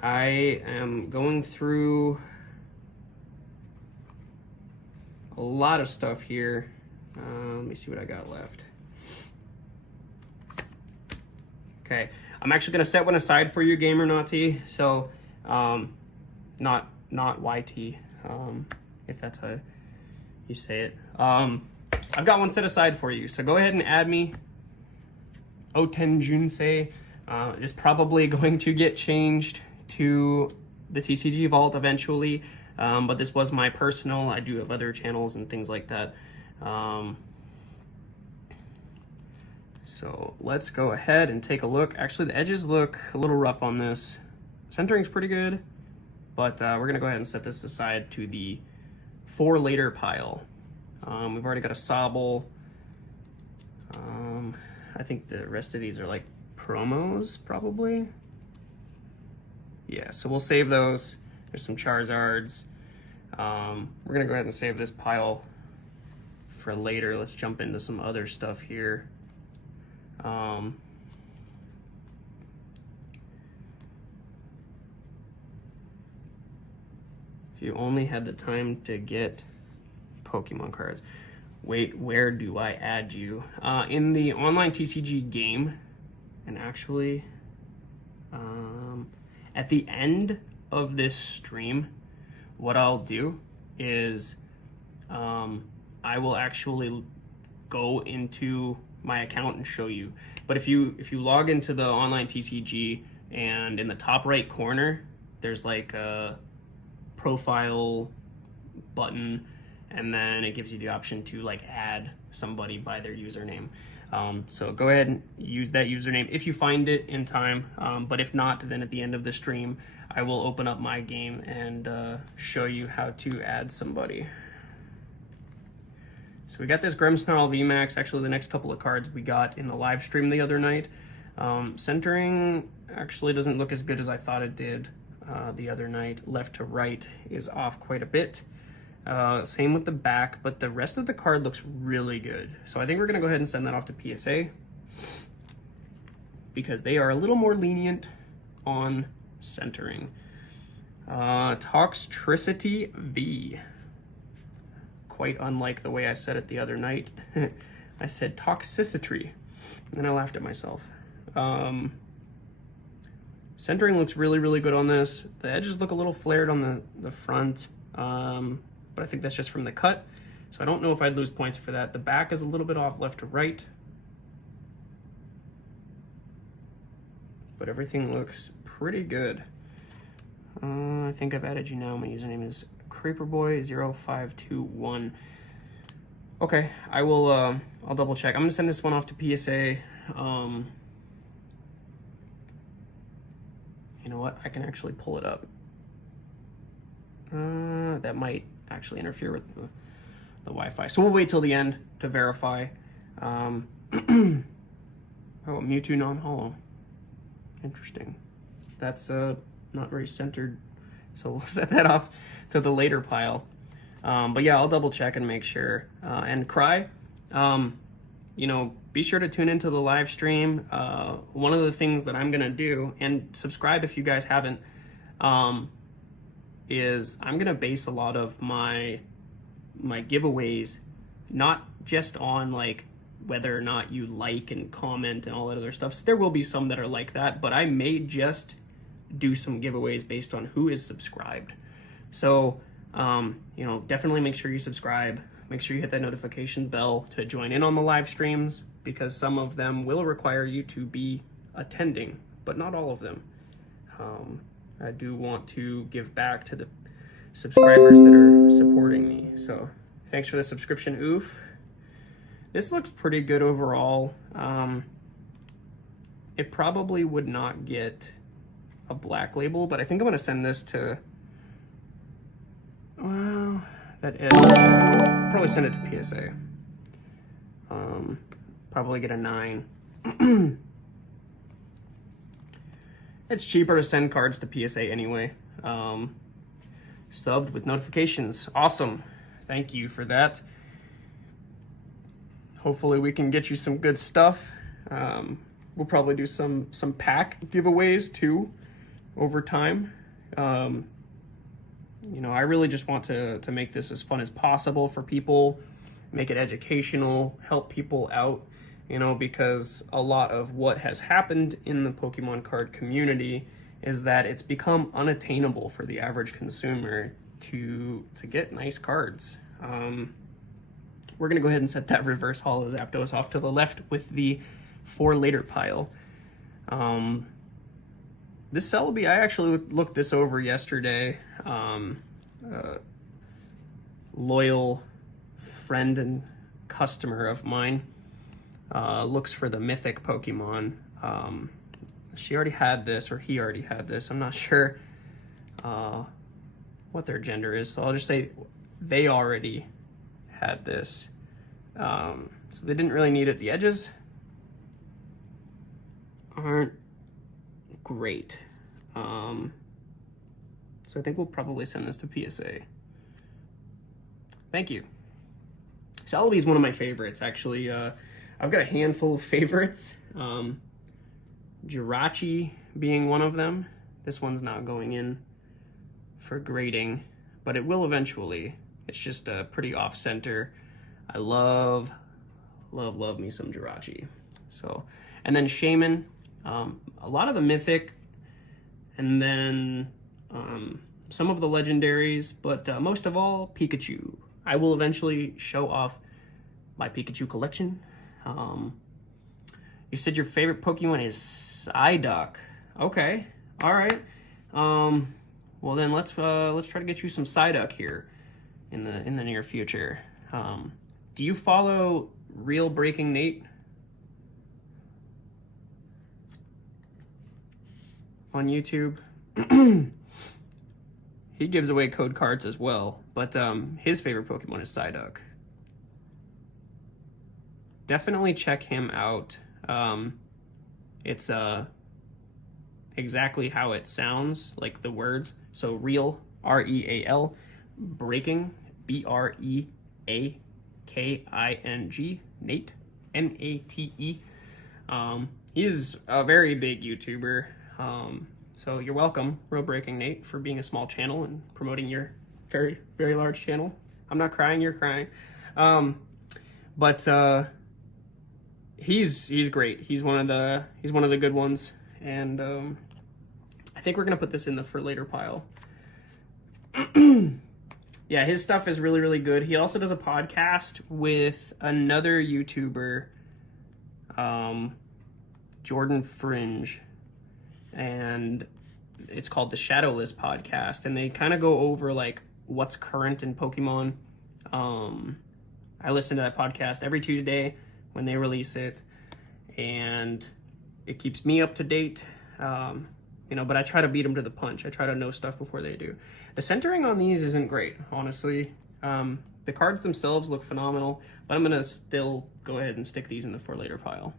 I am going through a lot of stuff here. Let me see what I got left. Okay, I'm actually gonna set one aside for you, Gamer Naughty. So, not YT, if that's how you say it. I've got one set aside for you, so go ahead and add me. Oten Junsei is probably going to get changed to the TCG Vault eventually, but this was my personal. I do have other channels and things like that. So let's go ahead and take a look. Actually, the edges look a little rough on this. Centering's pretty good, but we're gonna go ahead and set this aside to the for later pile. We've already got a Sobble. I think the rest of these are like promos, probably. Yeah, so we'll save those. There's some Charizards. We're gonna go ahead and save this pile for later. Let's jump into some other stuff here. If you only had the time to get Pokemon cards. Wait, where do I add you? In the online TCG game, and actually, at the end of this stream, what I'll do is I will actually go into my account and show you. But if you log into the online TCG, and in the top right corner, there's like a profile button, and then it gives you the option to like add somebody by their username. So go ahead and use that username if you find it in time, but if not, then at the end of the stream I will open up my game and show you how to add somebody. So we got this Grimmsnarl VMAX, actually the next couple of cards we got in the live stream the other night. Centering actually doesn't look as good as I thought it did the other night. Left to right is off quite a bit. Same with the back, but the rest of the card looks really good. So I think we're gonna go ahead and send that off to PSA because they are a little more lenient on centering. Toxtricity V. Quite unlike the way I said it the other night. I said toxicity, and then I laughed at myself. Centering looks really, really good on this. The edges look a little flared on the front, but I think that's just from the cut, so I don't know if I'd lose points for that. The back is a little bit off left to right, but everything looks pretty good. I think I've added you now. My username is Creeperboy0521. Okay, I will. I'll double check. I'm gonna send this one off to PSA. You know what? I can actually pull it up. That might actually interfere with the Wi-Fi. So we'll wait till the end to verify. Oh, Mewtwo non-holo. Interesting. That's not very centered. So we'll set that off to the later pile. But yeah, I'll double check and make sure. And Cry, you know, be sure to tune into the live stream. One of the things that I'm gonna do, and subscribe if you guys haven't, is I'm gonna base a lot of my giveaways not just on like whether or not you like and comment and all that other stuff. So there will be some that are like that, but I may just do some giveaways based on who is subscribed. So you know, definitely make sure you subscribe. Make sure you hit that notification bell to join in on the live streams, because some of them will require you to be attending, but not all of them. I do want to give back to the subscribers that are supporting me. So thanks for the subscription, Oof. This looks pretty good overall. It probably would not get a black label, but I think I'm gonna send this to, well, that is, probably send it to PSA. Probably get a 9. It's cheaper to send cards to PSA anyway. Subbed with notifications. Awesome. Thank you for that. Hopefully we can get you some good stuff. We'll probably do some pack giveaways too. over time. You know, I really just want to make this as fun as possible for people, make it educational, help people out, you know, because a lot of what has happened in the Pokemon card community is that it's become unattainable for the average consumer to get nice cards. We're going to go ahead and set that reverse holo Zapdos off to the left with the for later pile. This Celebi, I actually looked this over yesterday. Loyal friend and customer of mine looks for the mythic Pokemon. She already had this, or he already had this. I'm not sure what their gender is, so I'll just say they already had this. So they didn't really need it. The edges aren't great. So I think we'll probably send this to PSA. Thank you. Celebi is one of my favorites, actually. I've got a handful of favorites. Jirachi being one of them. This one's not going in for grading, but it will eventually. It's just pretty off-center. I love me some Jirachi. So, and then Shaman, a lot of the mythic, and then some of the legendaries, but most of all, Pikachu. I will eventually show off my Pikachu collection. You said your favorite Pokemon is Psyduck. Okay, all right. Well then let's try to get you some Psyduck here in the near future. Do you follow Real Breaking Nate on YouTube? He gives away code cards as well, but his favorite Pokemon is Psyduck. Definitely check him out. It's exactly how it sounds, like the words. So Real, R-E-A-L, Breaking, B-R-E-A-K-I-N-G, Nate, N-A-T-E. He's a very big YouTuber. So you're welcome, Real Breaking Nate, for being a small channel and promoting your very, very large channel. I'm not crying, you're crying. But he's great. He's one of the good ones, and I think we're gonna put this in the for later pile. Yeah, his stuff is really, really good. He also does a podcast with another YouTuber, Jordan Fringe, and it's called the Shadowless Podcast, and they kind of go over like what's current in Pokemon. I listen to that podcast every Tuesday when they release it, and it keeps me up to date. You know, but I try to beat them to the punch. I try to know stuff before they do. The centering on these isn't great, honestly. The cards themselves look phenomenal, but I'm gonna still go ahead and stick these in the for later pile.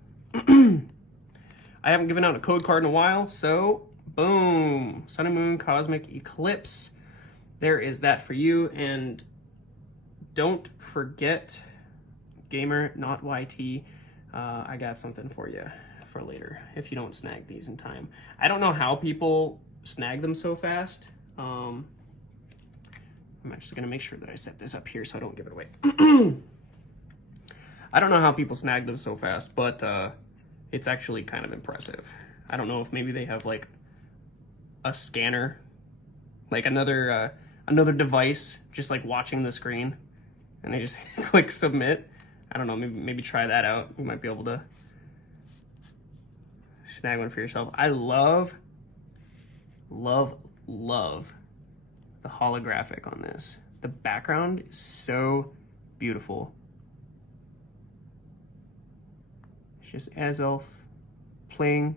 I haven't given out a code card in a while, so boom, Sun and Moon Cosmic Eclipse. There is that for you, and don't forget, Gamer Not YT, I got something for you for later if you don't snag these in time. I don't know how people snag them so fast. I'm actually gonna make sure that I set this up here so I don't give it away. I don't know how people snag them so fast, but it's actually kind of impressive. I don't know if maybe they have like a scanner, like another device, just like watching the screen, and they just click submit. I don't know, maybe try that out. You might be able to snag one for yourself. I love the holographic on this. The background is so beautiful. It's just Azelf playing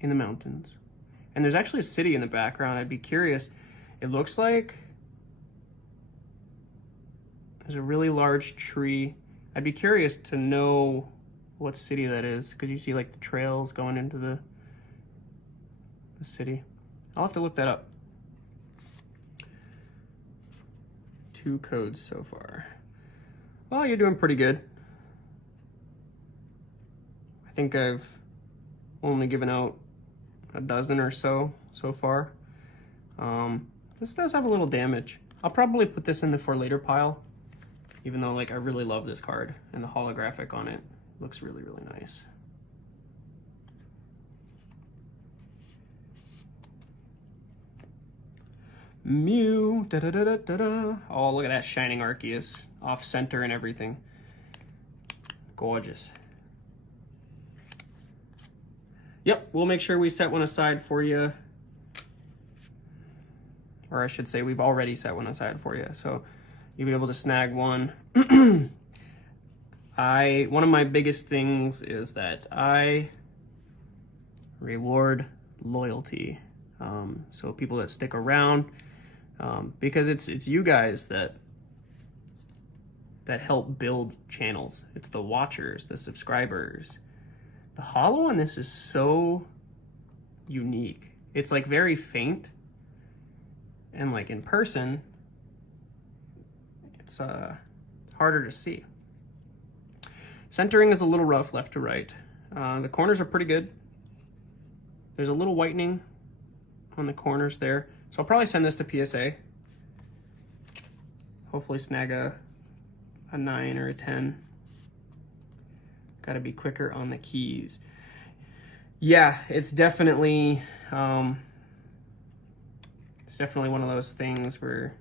in the mountains. And there's actually a city in the background. I'd be curious. It looks like there's a really large tree. I'd be curious to know what city that is, because you see like the trails going into the city. I'll have to look that up. 2 codes so far. Well, you're doing pretty good. I think I've only given out a dozen or so so far. This does have a little damage. I'll probably put this in the for later pile, even though like I really love this card, and the holographic on it looks really, really nice. Mew, da da da da da da. Oh, look at that shining Arceus, off center and everything. Gorgeous. Yep, we'll make sure we set one aside for you. Or I should say we've already set one aside for you. So you'll be able to snag one. One of my biggest things is that I reward loyalty. So people that stick around, because it's you guys that help build channels. It's the watchers, the subscribers. The holo on this is so unique. It's like very faint, and like in person, it's harder to see. Centering is a little rough left to right. The corners are pretty good. There's a little whitening on the corners there. So I'll probably send this to PSA. Hopefully snag a 9 or a 10. Got to be quicker on the keys. Yeah, it's definitely one of those things where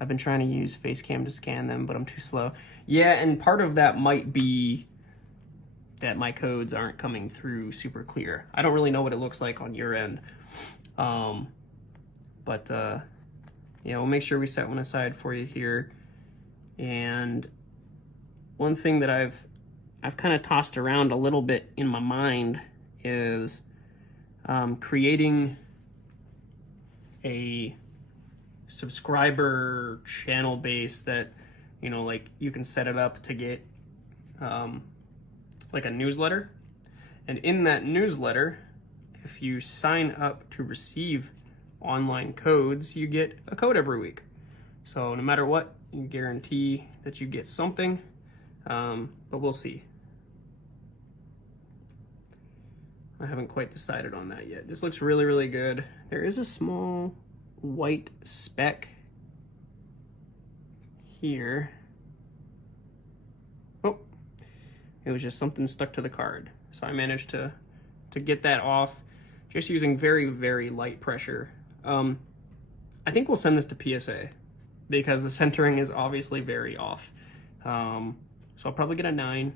I've been trying to use Facecam to scan them, but I'm too slow. Yeah, and part of that might be that my codes aren't coming through super clear. I don't really know what it looks like on your end. Yeah, we'll make sure we set one aside for you here. And one thing that I've kind of tossed around a little bit in my mind is creating a subscriber channel base that, like you can set it up to get like a newsletter. And in that newsletter, if you sign up to receive online codes, you get a code every week. So no matter what, you guarantee that you get something, but we'll see. I haven't quite decided on that yet. This looks really, really good. There is a small white speck here. Oh, it was just something stuck to the card. So I managed to get that off just using very, very light pressure. I think we'll send this to PSA because the centering is obviously very off. So I'll probably get a 9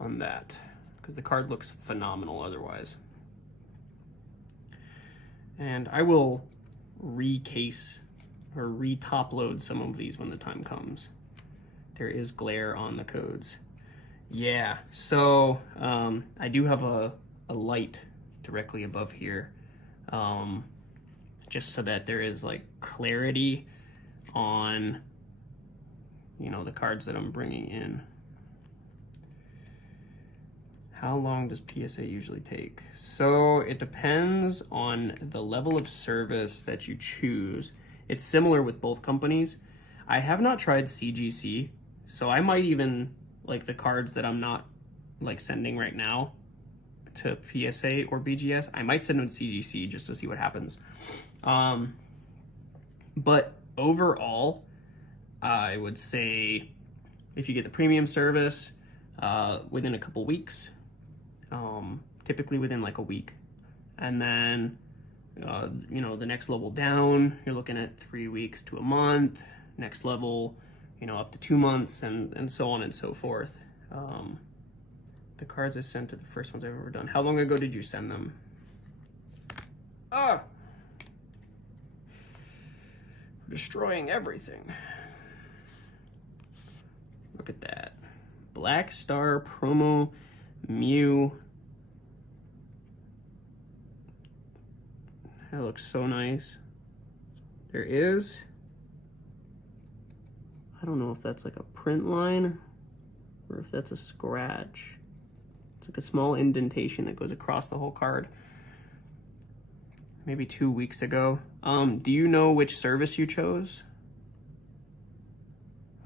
on that because the card looks phenomenal otherwise. And I will recase or re-top load some of these when the time comes. There is glare on the codes. Yeah, so I do have a light directly above here, just so that there is like clarity on, the cards that I'm bringing in. How long does PSA usually take? So it depends on the level of service that you choose. It's similar with both companies. I have not tried CGC, so I might even, like the cards that I'm not like sending right now to PSA or BGS, I might send them to CGC just to see what happens. But overall, I would say if you get the premium service within a couple weeks, typically within like a week, and then the next level down, you're looking at 3 weeks to a month. Next level, up to 2 months, and so on and so forth. The cards I sent to the first ones I've ever done. How long ago did you send them? Ah! Destroying everything. Look at that. Black Star Promo Mew. That looks so nice. There is, I don't know if that's like a print line or if that's a scratch. It's like a small indentation that goes across the whole card. Maybe 2 weeks ago. Do you know which service you chose?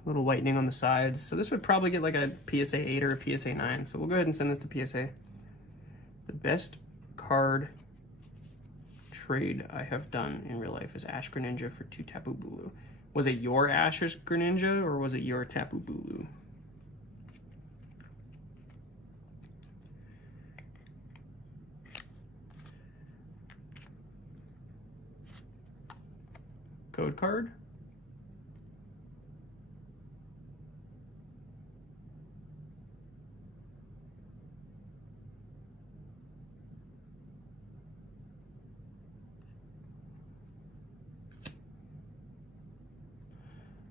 A little whitening on the sides. So this would probably get like a PSA 8 or a PSA 9. So we'll go ahead and send this to PSA. The best card trade I have done in real life is Ash Greninja for 2 Tapu Bulu. Was it your Ash's Greninja or was it your Tapu Bulu? Code card.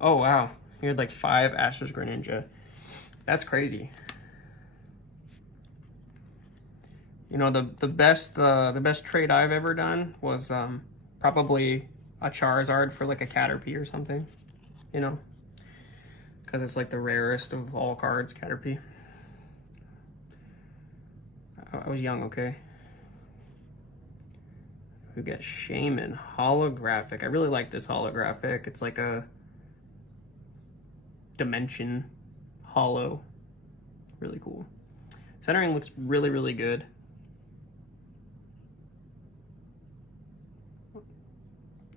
Oh wow, you had like 5 Ash's Greninja. That's crazy. You know, the best trade I've ever done was probably a Charizard for like a Caterpie or something. You know, because it's like the rarest of all cards, Caterpie. I was young, okay. We got Shaman holographic. I really like this holographic. It's like a dimension hollow. Really cool. Centering looks really, really good.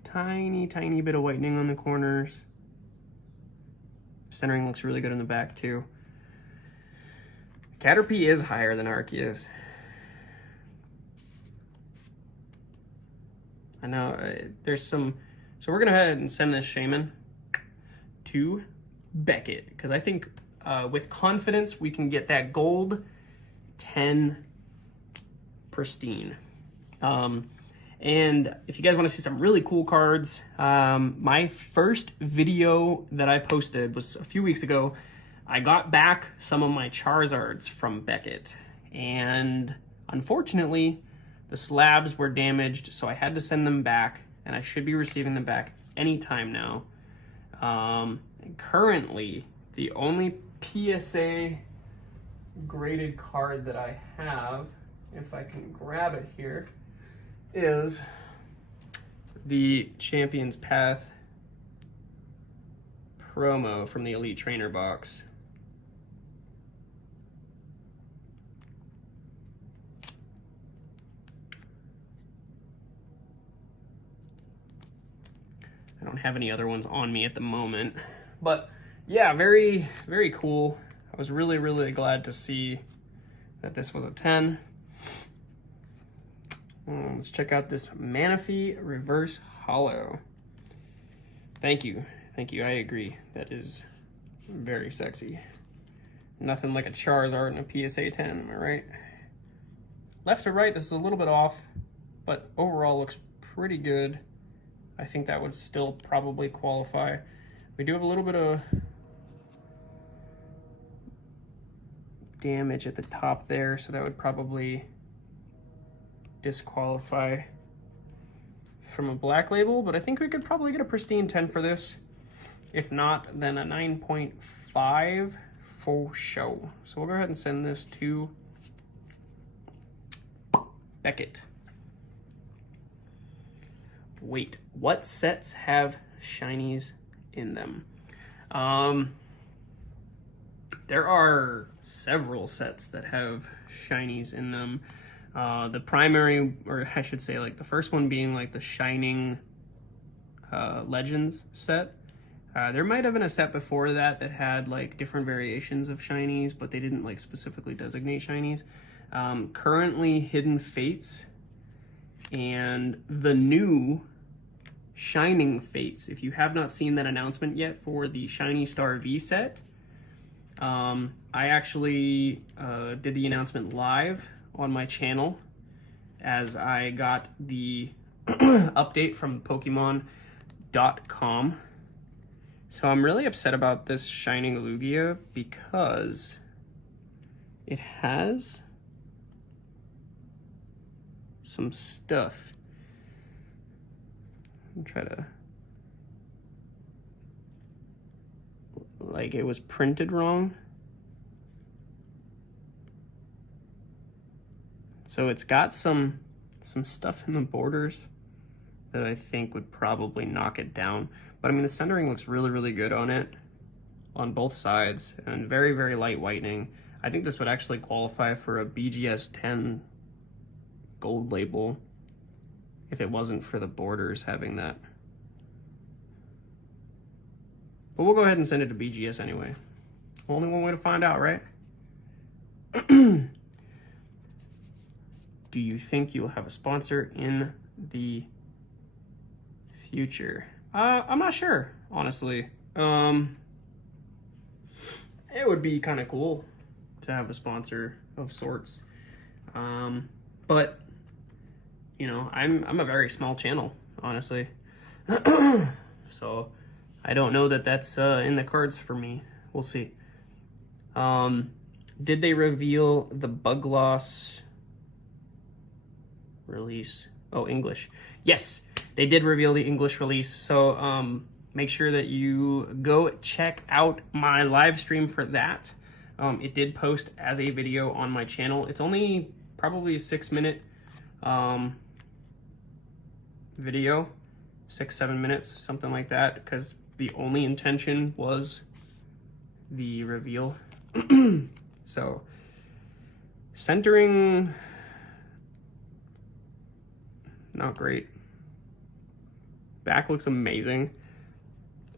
Tiny, tiny bit of whitening on the corners. Centering looks really good in the back too. Caterpie is higher than Arceus. I know there's some, so we're gonna go ahead and send this Shaman to Beckett because I think with confidence we can get that gold 10 pristine. And if you guys want to see some really cool cards, my first video that I posted was a few weeks ago. I got back some of my Charizards from Beckett, and unfortunately the slabs were damaged, so I had to send them back, and I should be receiving them back anytime now. Currently, the only PSA graded card that I have, if I can grab it here, is the Champions Path promo from the Elite Trainer box. I don't have any other ones on me at the moment, but yeah, very, very cool. I was really, really glad to see that this was a 10. Let's check out this Manaphy Reverse Hollow. Thank you. Thank you. I agree. That is very sexy. Nothing like a Charizard and a PSA 10, am I right? Left to right, this is a little bit off, but overall looks pretty good. I think that would still probably qualify. We do have a little bit of damage at the top there, so that would probably disqualify from a black label, but I think we could probably get a pristine 10 for this. If not, then a 9.5 for show. So we'll go ahead and send this to Beckett. Wait, what sets have shinies in them? There are several sets that have shinies in them. The primary, or I should say like the first one being like the Shining Legends set. There might have been a set before that that had like different variations of shinies, but they didn't like specifically designate shinies. Currently Hidden Fates and the new Shining Fates. If you have not seen that announcement yet for the Shiny Star V set, I actually did the announcement live on my channel as I got the update from Pokemon.com. So I'm really upset about this Shining Lugia because it has some stuff. I'll try to, like, it was printed wrong. So it's got some stuff in the borders that I think would probably knock it down. But I mean, the centering looks really, really good on it, on both sides, and very, very light whitening. I think this would actually qualify for a BGS 10 gold label if it wasn't for the borders having that. But we'll go ahead and send it to BGS anyway. Only one way to find out, right? Do you think you'll have a sponsor in the future? I'm not sure, honestly. It would be kind of cool to have a sponsor of sorts. But you know, I'm a very small channel, honestly. So I don't know that that's in the cards for me. We'll see. Did they reveal the bug loss release? Oh, English. Yes, they did reveal the English release. So make sure that you go check out my live stream for that. It did post as a video on my channel. It's only probably a 6-minute video, 6-7 minutes, something like that, because the only intention was the reveal. So centering, not great. Back looks amazing.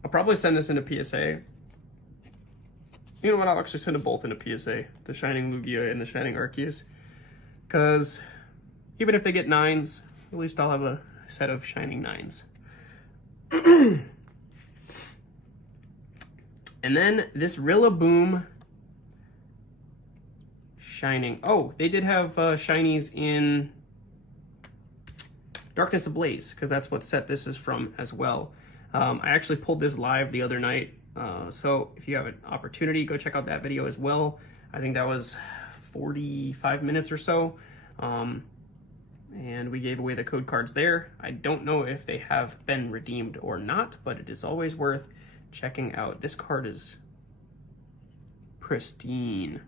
I'll probably send this into PSA. You know what, I'll actually send them both into PSA, the Shining Lugia and the Shining Arceus, because even if they get 9s, at least I'll have a set of Shining 9s. And then this Rillaboom Shining. Oh, they did have shinies in Darkness Ablaze, because that's what set this is from as well. I actually pulled this live the other night, so if you have an opportunity, go check out that video as well. I think that was 45 minutes or so, and we gave away the code cards there. I don't know if they have been redeemed or not, but it is always worth checking out. This card is pristine.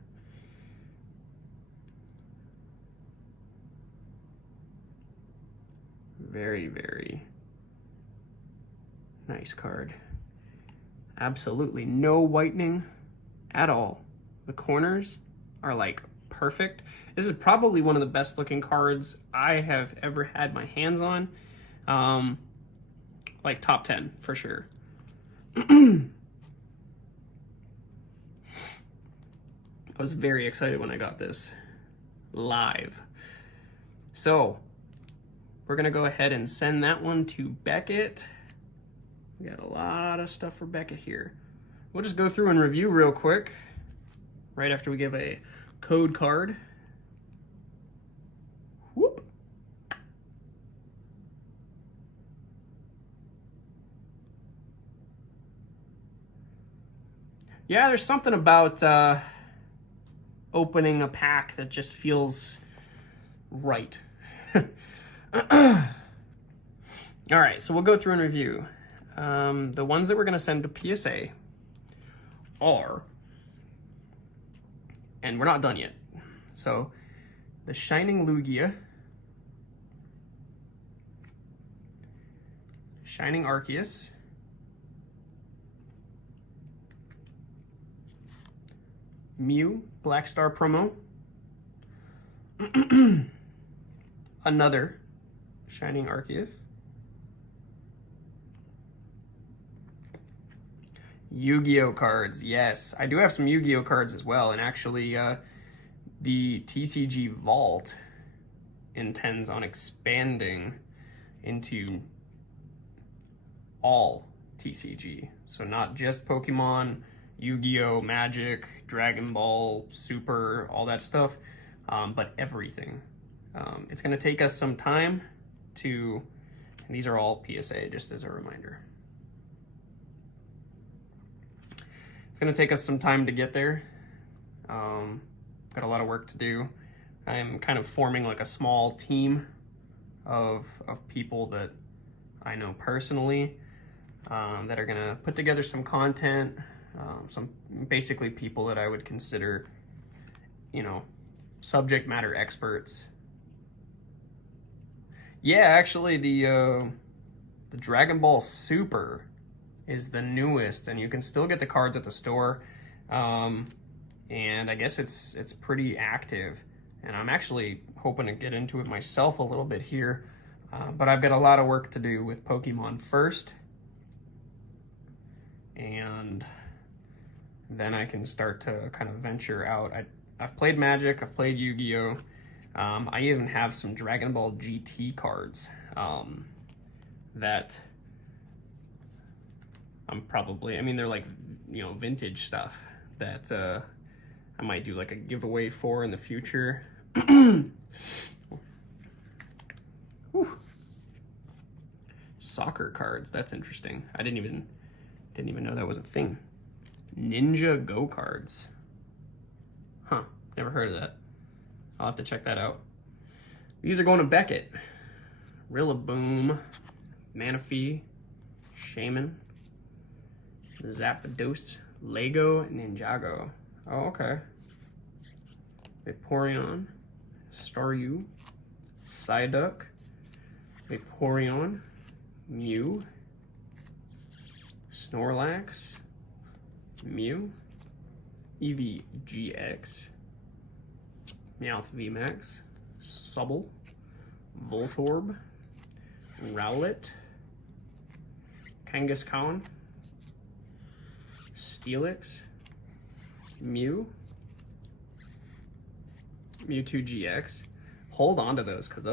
Very, very nice card. Absolutely no whitening at all. The corners are like perfect. This is probably one of the best looking cards I have ever had my hands on. Like top 10 for sure. I was very excited when I got this live. So we're gonna go ahead and send that one to Beckett. We got a lot of stuff for Beckett here. We'll just go through and review real quick right after we give a code card. Whoop. Yeah, there's something about opening a pack that just feels right. All right, so we'll go through and review. The ones that we're going to send to PSA are, and we're not done yet. So the Shining Lugia, Shining Arceus, Mew Black Star promo, another Shining Arceus, Yu-Gi-Oh cards. Yes, I do have some Yu-Gi-Oh cards as well, and actually the TCG Vault intends on expanding into all TCG. So not just Pokemon, Yu-Gi-Oh, Magic, Dragon Ball, Super, all that stuff, but everything. It's going to take us some time to, and these are all PSA, just as a reminder. It's going to take us some time to get there. Got a lot of work to do. I'm kind of forming like a small team of people that I know personally that are going to put together some content, some basically people that I would consider, you know, subject matter experts. Yeah, actually the Dragon Ball Super is the newest, and you can still get the cards at the store, and I guess it's pretty active. and I'm actually hoping to get into it myself a little bit here, but I've got a lot of work to do with Pokemon first, and then I can start to kind of venture out. I've played Magic, I've played Yu-Gi-Oh! I even have some Dragon Ball GT cards that I mean, they're like, you know, vintage stuff that I might do like a giveaway for in the future. Soccer cards, that's interesting. I didn't even know that was a thing. Ninja Go cards. Huh, never heard of that. I'll have to check that out. These are going to Beckett. Rillaboom, Manaphy, Shaman, Zapdos, Lego, Ninjago. Oh, okay. Vaporeon, Staryu, Psyduck, Vaporeon, Mew, Snorlax, Mew, Eevee GX, Meowth VMAX, Sobble, Voltorb, Rowlet, Kangaskhan, Steelix, Mew, Mewtwo GX. Hold on to those, because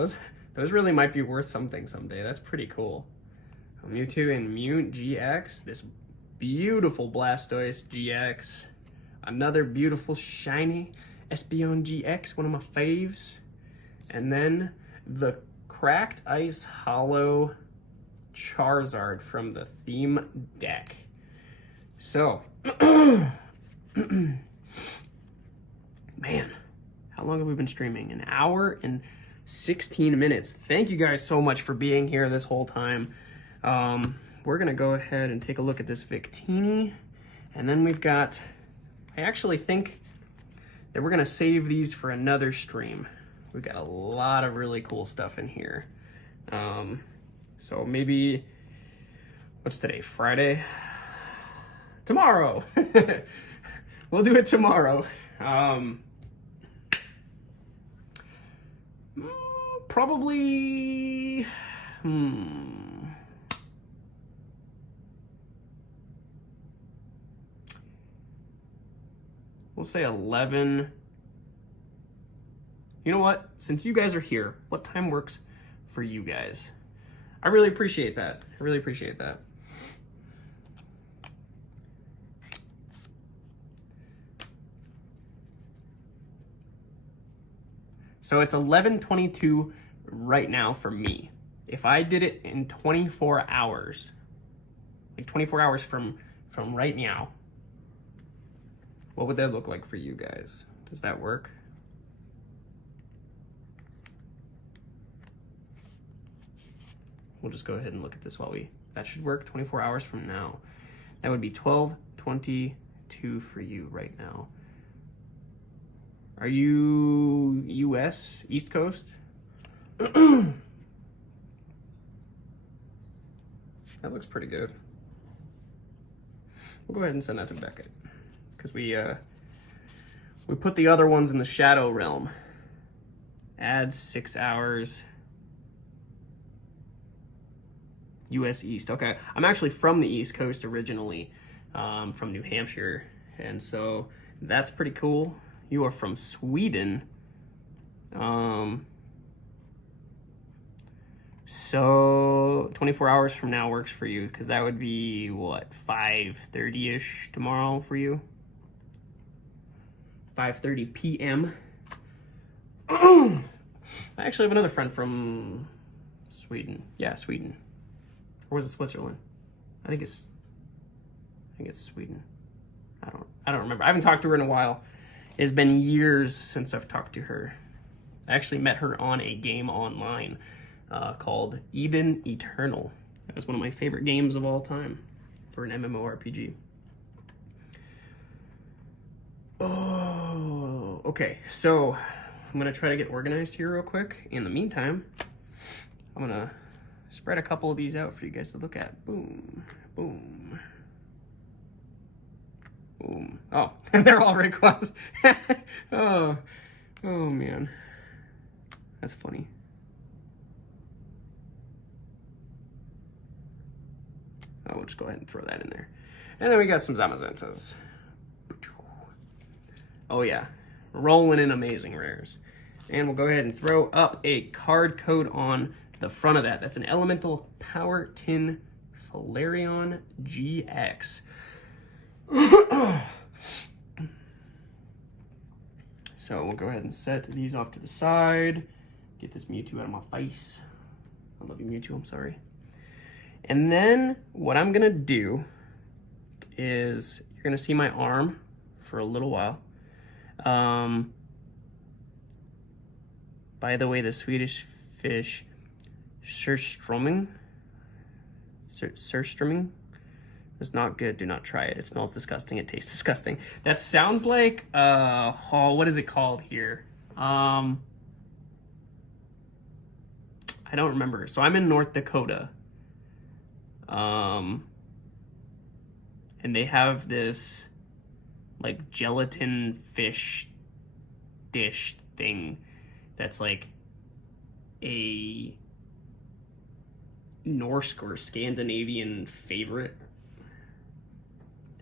those really might be worth something someday. That's pretty cool. Mewtwo and Mew GX, this beautiful Blastoise GX, another beautiful shiny Espeon GX, one of my faves, and then the Cracked Ice Hollow Charizard from the theme deck. So, man, how long have we been streaming? An hour and 16 minutes. Thank you guys so much for being here this whole time. We're gonna go ahead and take a look at this Victini, and then we've got, I actually think that we're gonna save these for another stream. We've got a lot of really cool stuff in here. So maybe, what's today, Friday? Tomorrow. We'll do it tomorrow. Probably, we'll say 11. You know what? Since you guys are here, what time works for you guys? I really appreciate that. I really appreciate that. So it's 11:22 right now for me. If I did it in 24 hours, like 24 hours from right now, what would that look like for you guys? Does that work? We'll just go ahead and look at this while that should work 24 hours from now. That would be 12:22 for you right now. Are you US, East Coast? That looks pretty good. We'll go ahead and send that to Beckett, because we put the other ones in the Shadow Realm. Add 6 hours. US East, okay. I'm actually from the East Coast originally, from New Hampshire, and so that's pretty cool. You are from Sweden. So 24 hours from now works for you, because that would be, what, 5:30-ish tomorrow for you? 5:30 p.m. I actually have another friend from Sweden. Yeah, Sweden. Or was it Switzerland? I think it's Sweden. I don't remember. I haven't talked to her in a while. It's been years since I've talked to her. I actually met her on a game online called Eden Eternal. That was one of my favorite games of all time for an MMORPG. Oh, okay. So I'm gonna try to get organized here real quick. In the meantime, I'm gonna spread a couple of these out for you guys to look at. Boom, boom. Boom. Oh, they're all Rayquazas. Oh, Oh man, that's funny. We'll just go ahead and throw that in there. And then we got some Zamazentas. Oh yeah, rolling in amazing rares. And we'll go ahead and throw up a card code on the front of that. That's an Elemental Power Tin Flareon GX. So we'll go ahead and set these off to the side. Get this Mewtwo out of my face. I love you, Mewtwo, I'm sorry. And then what I'm gonna do is, you're gonna see my arm for a little while. By the way, the Swedish fish, surströmming is not good. Do not try it. It smells disgusting. It tastes disgusting. That sounds like, oh, what is it called here? I don't remember. So I'm in North Dakota. And they have this like gelatin fish dish thing that's like a Norse or Scandinavian favorite.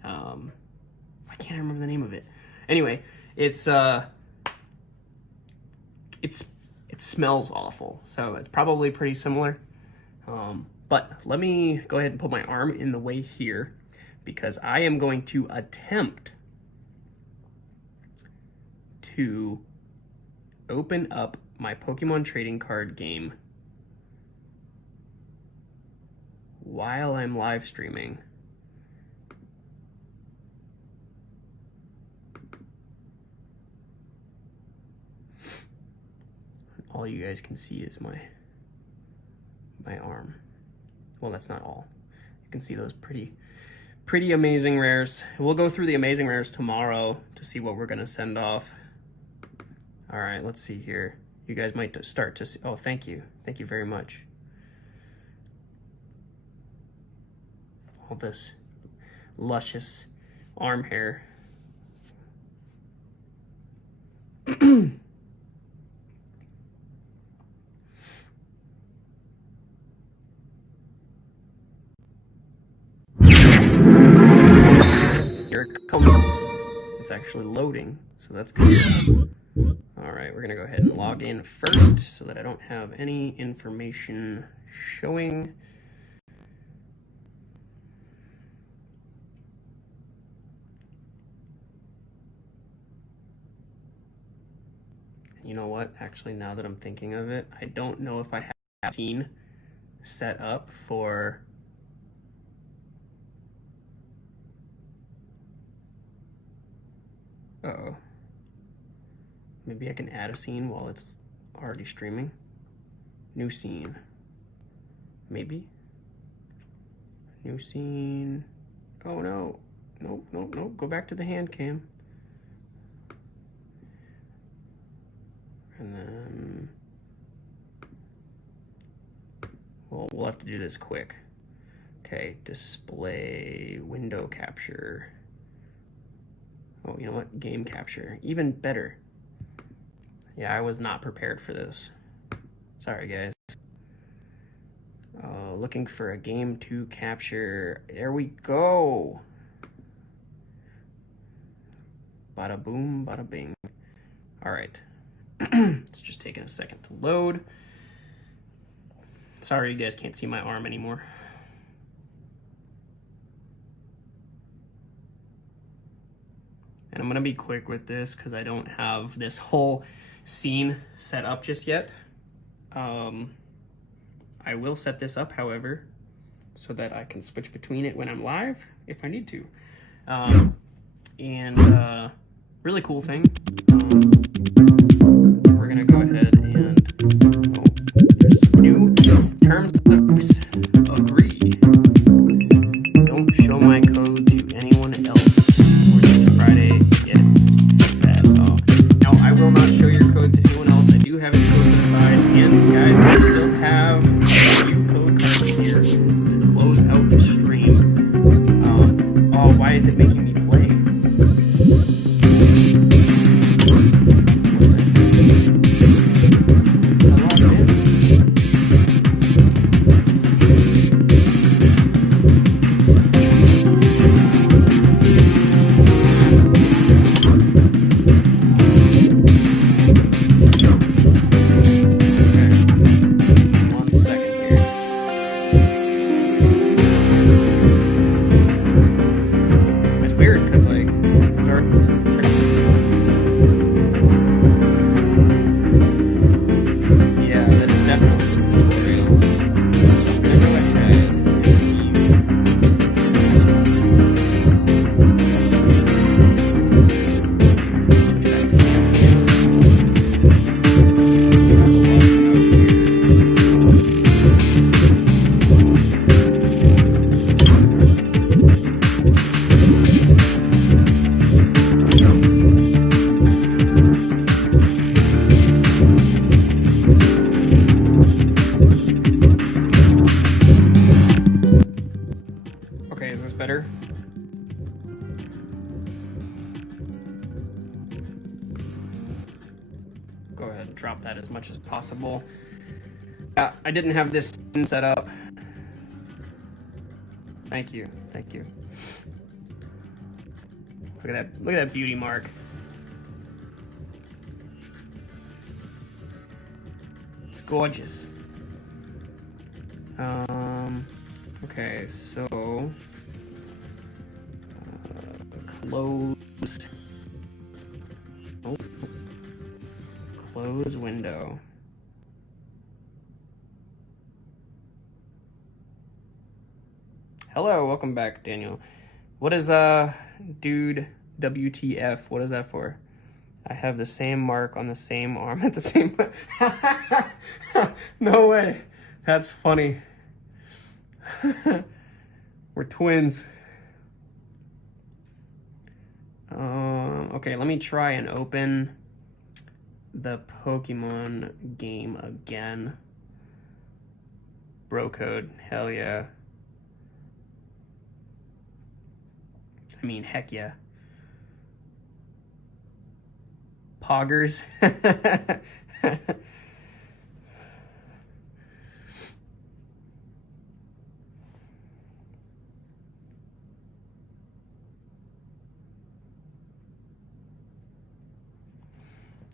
I can't remember the name of it. Anyway, it smells awful, so it's probably pretty similar. But let me go ahead and put my arm in the way here, because I am going to attempt to open up my Pokemon trading card game while I'm live streaming. All you guys can see is my arm. Well, that's not all. You can see those pretty amazing rares. We'll go through the amazing rares tomorrow to see what we're gonna send off. All right, let's see here. You guys might start to see. Oh, thank you. Thank you very much. All this luscious arm hair. Here it comes. It's actually loading, so that's good. All right, we're gonna go ahead and log in first so that I don't have any information showing. You know what? Actually, now that I'm thinking of it, I don't know if I have a scene set up for uh-oh. Maybe I can add a scene while it's already streaming. New scene. Maybe. New scene. Oh no. Nope, nope, nope. Go back to the hand cam. And then we'll have to do this quick. Okay, display window capture. Oh, you know what? Game capture. Even better. Yeah, I was not prepared for this. Sorry, guys. Looking for a game to capture. There we go. Bada boom, bada bing. All right. It's just taking a second to load. Sorry, you guys can't see my arm anymore. And I'm gonna be quick with this because I don't have this whole scene set up just yet. I will set this up, however, so that I can switch between it when I'm live if I need to. Really cool thing. We're gonna go ahead and there's some new terms of use. Agree. Don't show my code to anyone else. Friday gets sad. No, I will not show your code to anyone else. I do have it still set aside. And guys, I still have a few code cards here to close out the stream. Oh, why is it making me play? Okay, is this better? Go ahead and drop that as much as possible. Yeah, I didn't have this set up. Thank you, thank you. Look at that beauty mark. It's gorgeous. Okay, so close. Oh, close window. Hello, welcome back, Daniel. What is dude WTF? What is that for? I have the same mark on the same arm at the same. No way. That's funny. We're twins. Okay, let me try and open the Pokemon game again. Bro code, hell yeah. I mean, heck yeah. Poggers.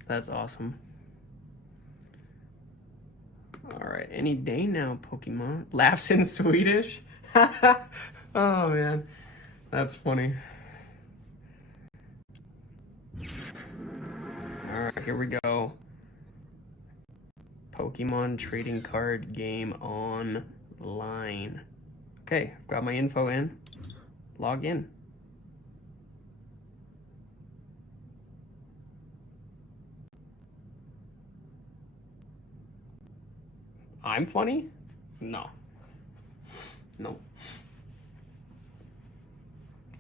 That's awesome. All right, any day now, Pokemon. Laughs in Swedish? Oh, man. That's funny. All right, here we go. Pokemon trading card game online. Okay, I've got my info in. Log in. I'm funny? No. No.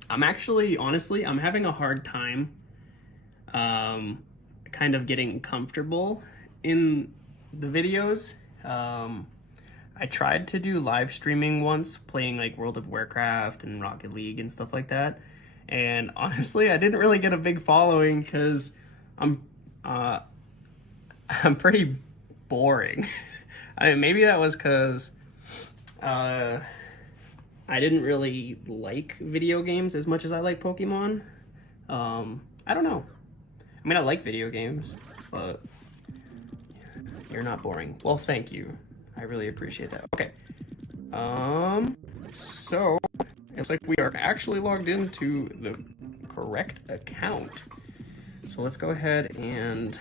I'm actually, honestly, I'm having a hard time kind of getting comfortable in the videos. I tried to do live streaming once, playing like World of Warcraft and Rocket League and stuff like that. And honestly, I didn't really get a big following because I'm pretty boring. I mean, maybe that was because I didn't really like video games as much as I like Pokemon. I don't know. I mean, I like video games, but you're not boring. Well, thank you. I really appreciate that. Okay. So it looks like we are actually logged into the correct account. So let's go ahead and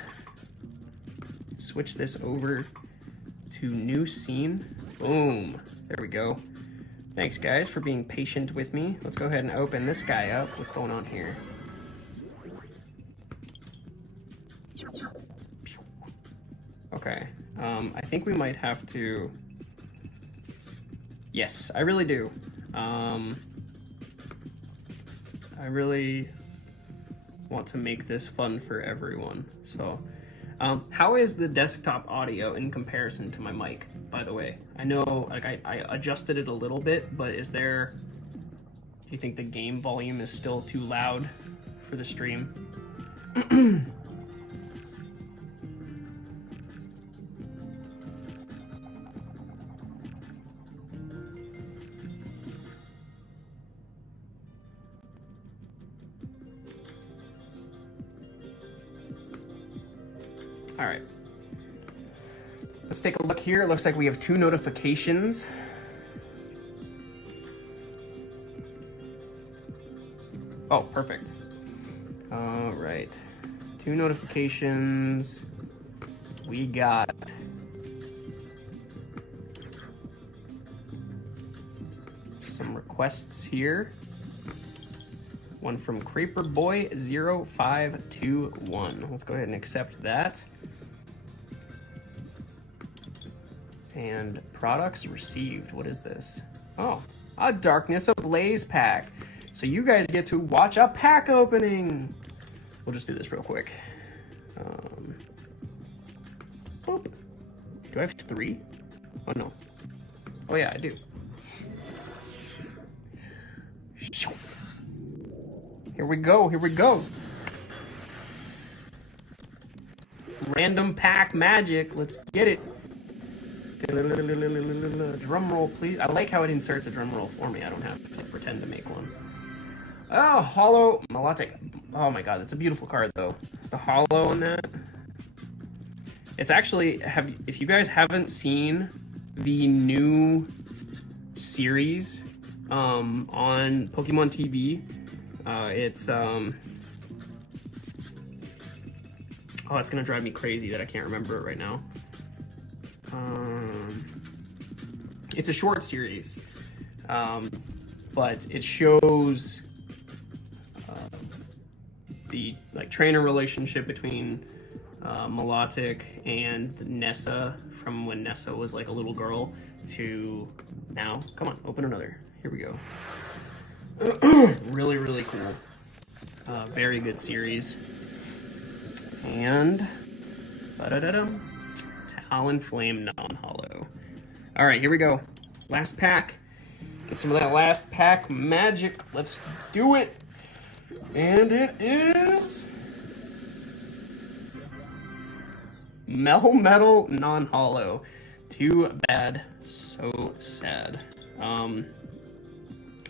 switch this over to new scene. Boom. There we go. Thanks, guys, for being patient with me. Let's go ahead and open this guy up. What's going on here? Okay. I think we might have to... Yes, I really do. I really want to make this fun for everyone. So, how is the desktop audio in comparison to my mic, by the way? I know, like, I adjusted it a little bit, but is there... Do you think the game volume is still too loud for the stream? All right. Let's take a look here. It looks like we have 2 notifications. Oh, perfect. All right. 2 notifications. We got some requests here. One from CreeperBoy0521. Let's go ahead and accept that. And products received. What is this? Oh, a Darkness Ablaze pack. So you guys get to watch a pack opening. We'll just do this real quick. Boop. Do I have 3? Oh, no. Oh, yeah, I do. Here we go, here we go. Random pack magic, let's get it. Drum roll, please. I like how it inserts a drum roll for me. I don't have to pretend to make one. Oh, Hollow Milotic. Oh my god, that's a beautiful card though. The hollow on that. It's actually, if you guys haven't seen the new series on Pokemon TV, it's oh, it's gonna drive me crazy that I can't remember it right now. It's a short series, but it shows the trainer relationship between Milotic and Nessa, from when Nessa was like a little girl to now. Come on, open another. Here we go. Really, really cool. Very good series. And Talonflame non-hollow. All right, here we go. Last pack. Get some of that last pack magic. Let's do it. And it is Melmetal non-hollow. Too bad, so sad.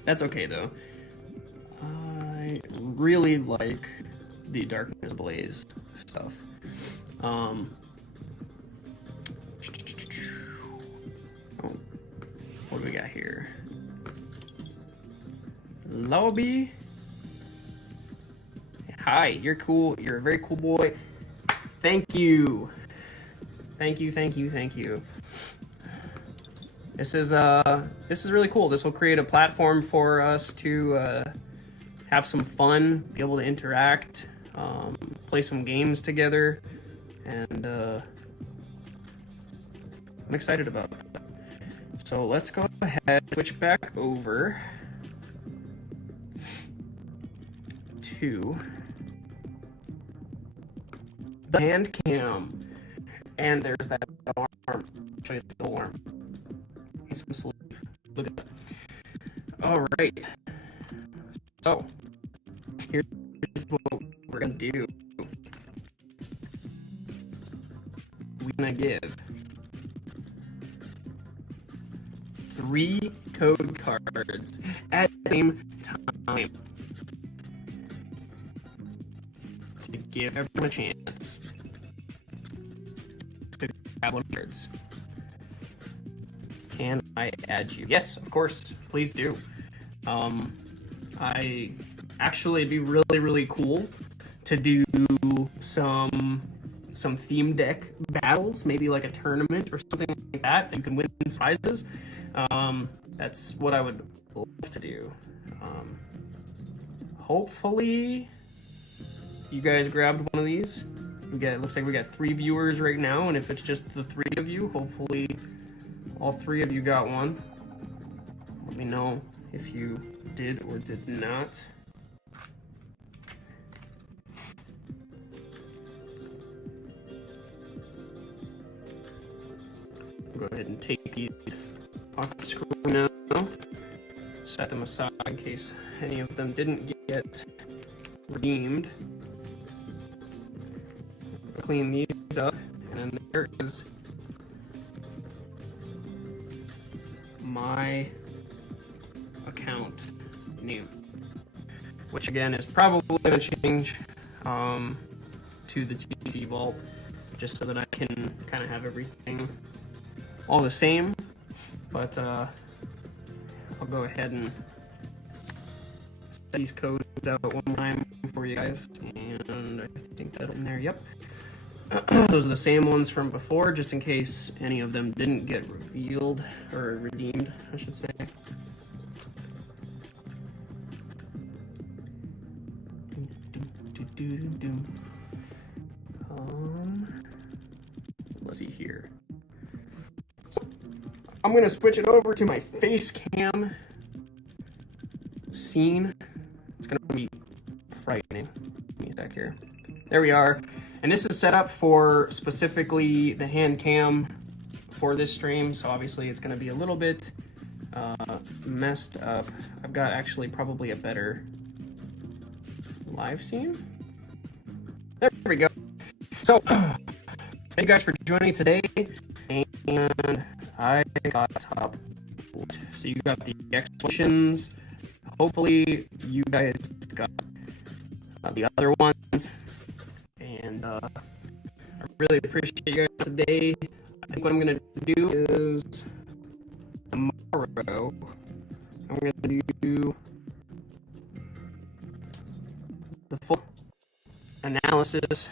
That's okay though. I really like the Darkness Blaze stuff. Oh, what do we got here? Lobby. Hi, you're cool. You're a very cool boy. Thank you. Thank you, thank you, thank you. This is really cool. This will create a platform for us to have some fun, be able to interact, play some games together, and I'm excited about that. So let's go ahead, switch back over to the hand cam. And there's that arm. Show you the arm. He's some sleep. Look at that. All right. So here's what we're gonna do. We're gonna give 3 code cards at the same time to give everyone a chance to grab one of the cards. Can I add you? Yes, of course. Please do. I actually, it'd be really, really cool to do some theme deck battles, maybe like a tournament or something like that. You can win prizes. That's what I would love to do. Hopefully, you guys grabbed one of these. It looks like we got 3 viewers right now, and if it's just the 3 of you, hopefully all 3 of you got one. Let me know if you did or did not. Go ahead and take these off the screen now. Set them aside in case any of them didn't get redeemed. Clean these up, and then there is my account name, which again is probably going to change to the TC Vault, just so that I can kind of have everything all the same. But I'll go ahead and set these codes out one time for you guys, and I think that'll in there. Yep. Those are the same ones from before, just in case any of them didn't get revealed or redeemed, I should say. Let's see here. So, I'm gonna switch it over to my face cam scene. It's gonna be frightening. Give me a sec here. There we are. And this is set up for specifically the hand cam for this stream, so obviously it's going to be a little bit messed up. I I've got actually probably a better live scene. There we go. So, thank you guys for joining today, and I got top. So you got the explanations. Hopefully you guys got the other ones, and I really appreciate you guys today. I think what I'm gonna do is tomorrow I'm gonna do the full analysis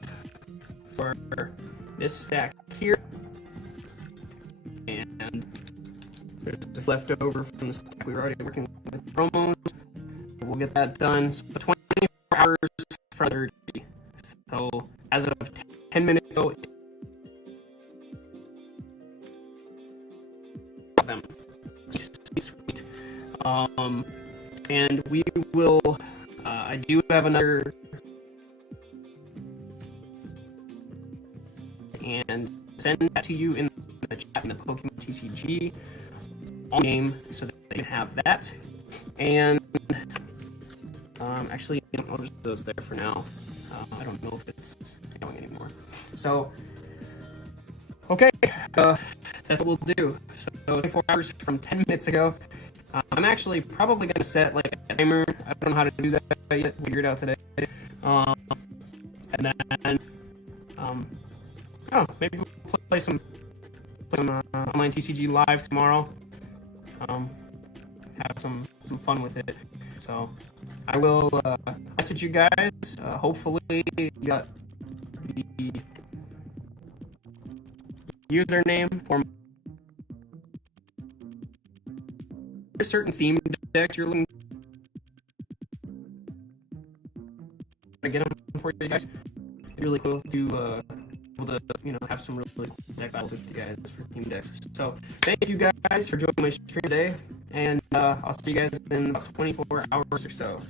for this stack here, and there's left over from the stack we were already working with promos. We'll get that done. So 24 hours for 30. So as of 10 minutes, so them. Sweet. And we will. I do have another. And send that to you in the chat in the Pokemon TCG on game so that they can have that. And actually, I'll just those there for now. I don't know if it's going anymore. So, okay, that's what we'll do. So 24 hours from 10 minutes ago. I'm actually probably going to set like a timer. I don't know how to do that yet. Figure it out today. And then, maybe we'll play some online TCG live tomorrow. Have some fun with it. So I will message you guys. Hopefully you got the username for a certain theme deck you're looking to get them for you guys. It's really cool to able to have some really cool deck battles with you guys for theme decks. So thank you guys for joining my stream today, and I'll see you guys in about 24 hours or so.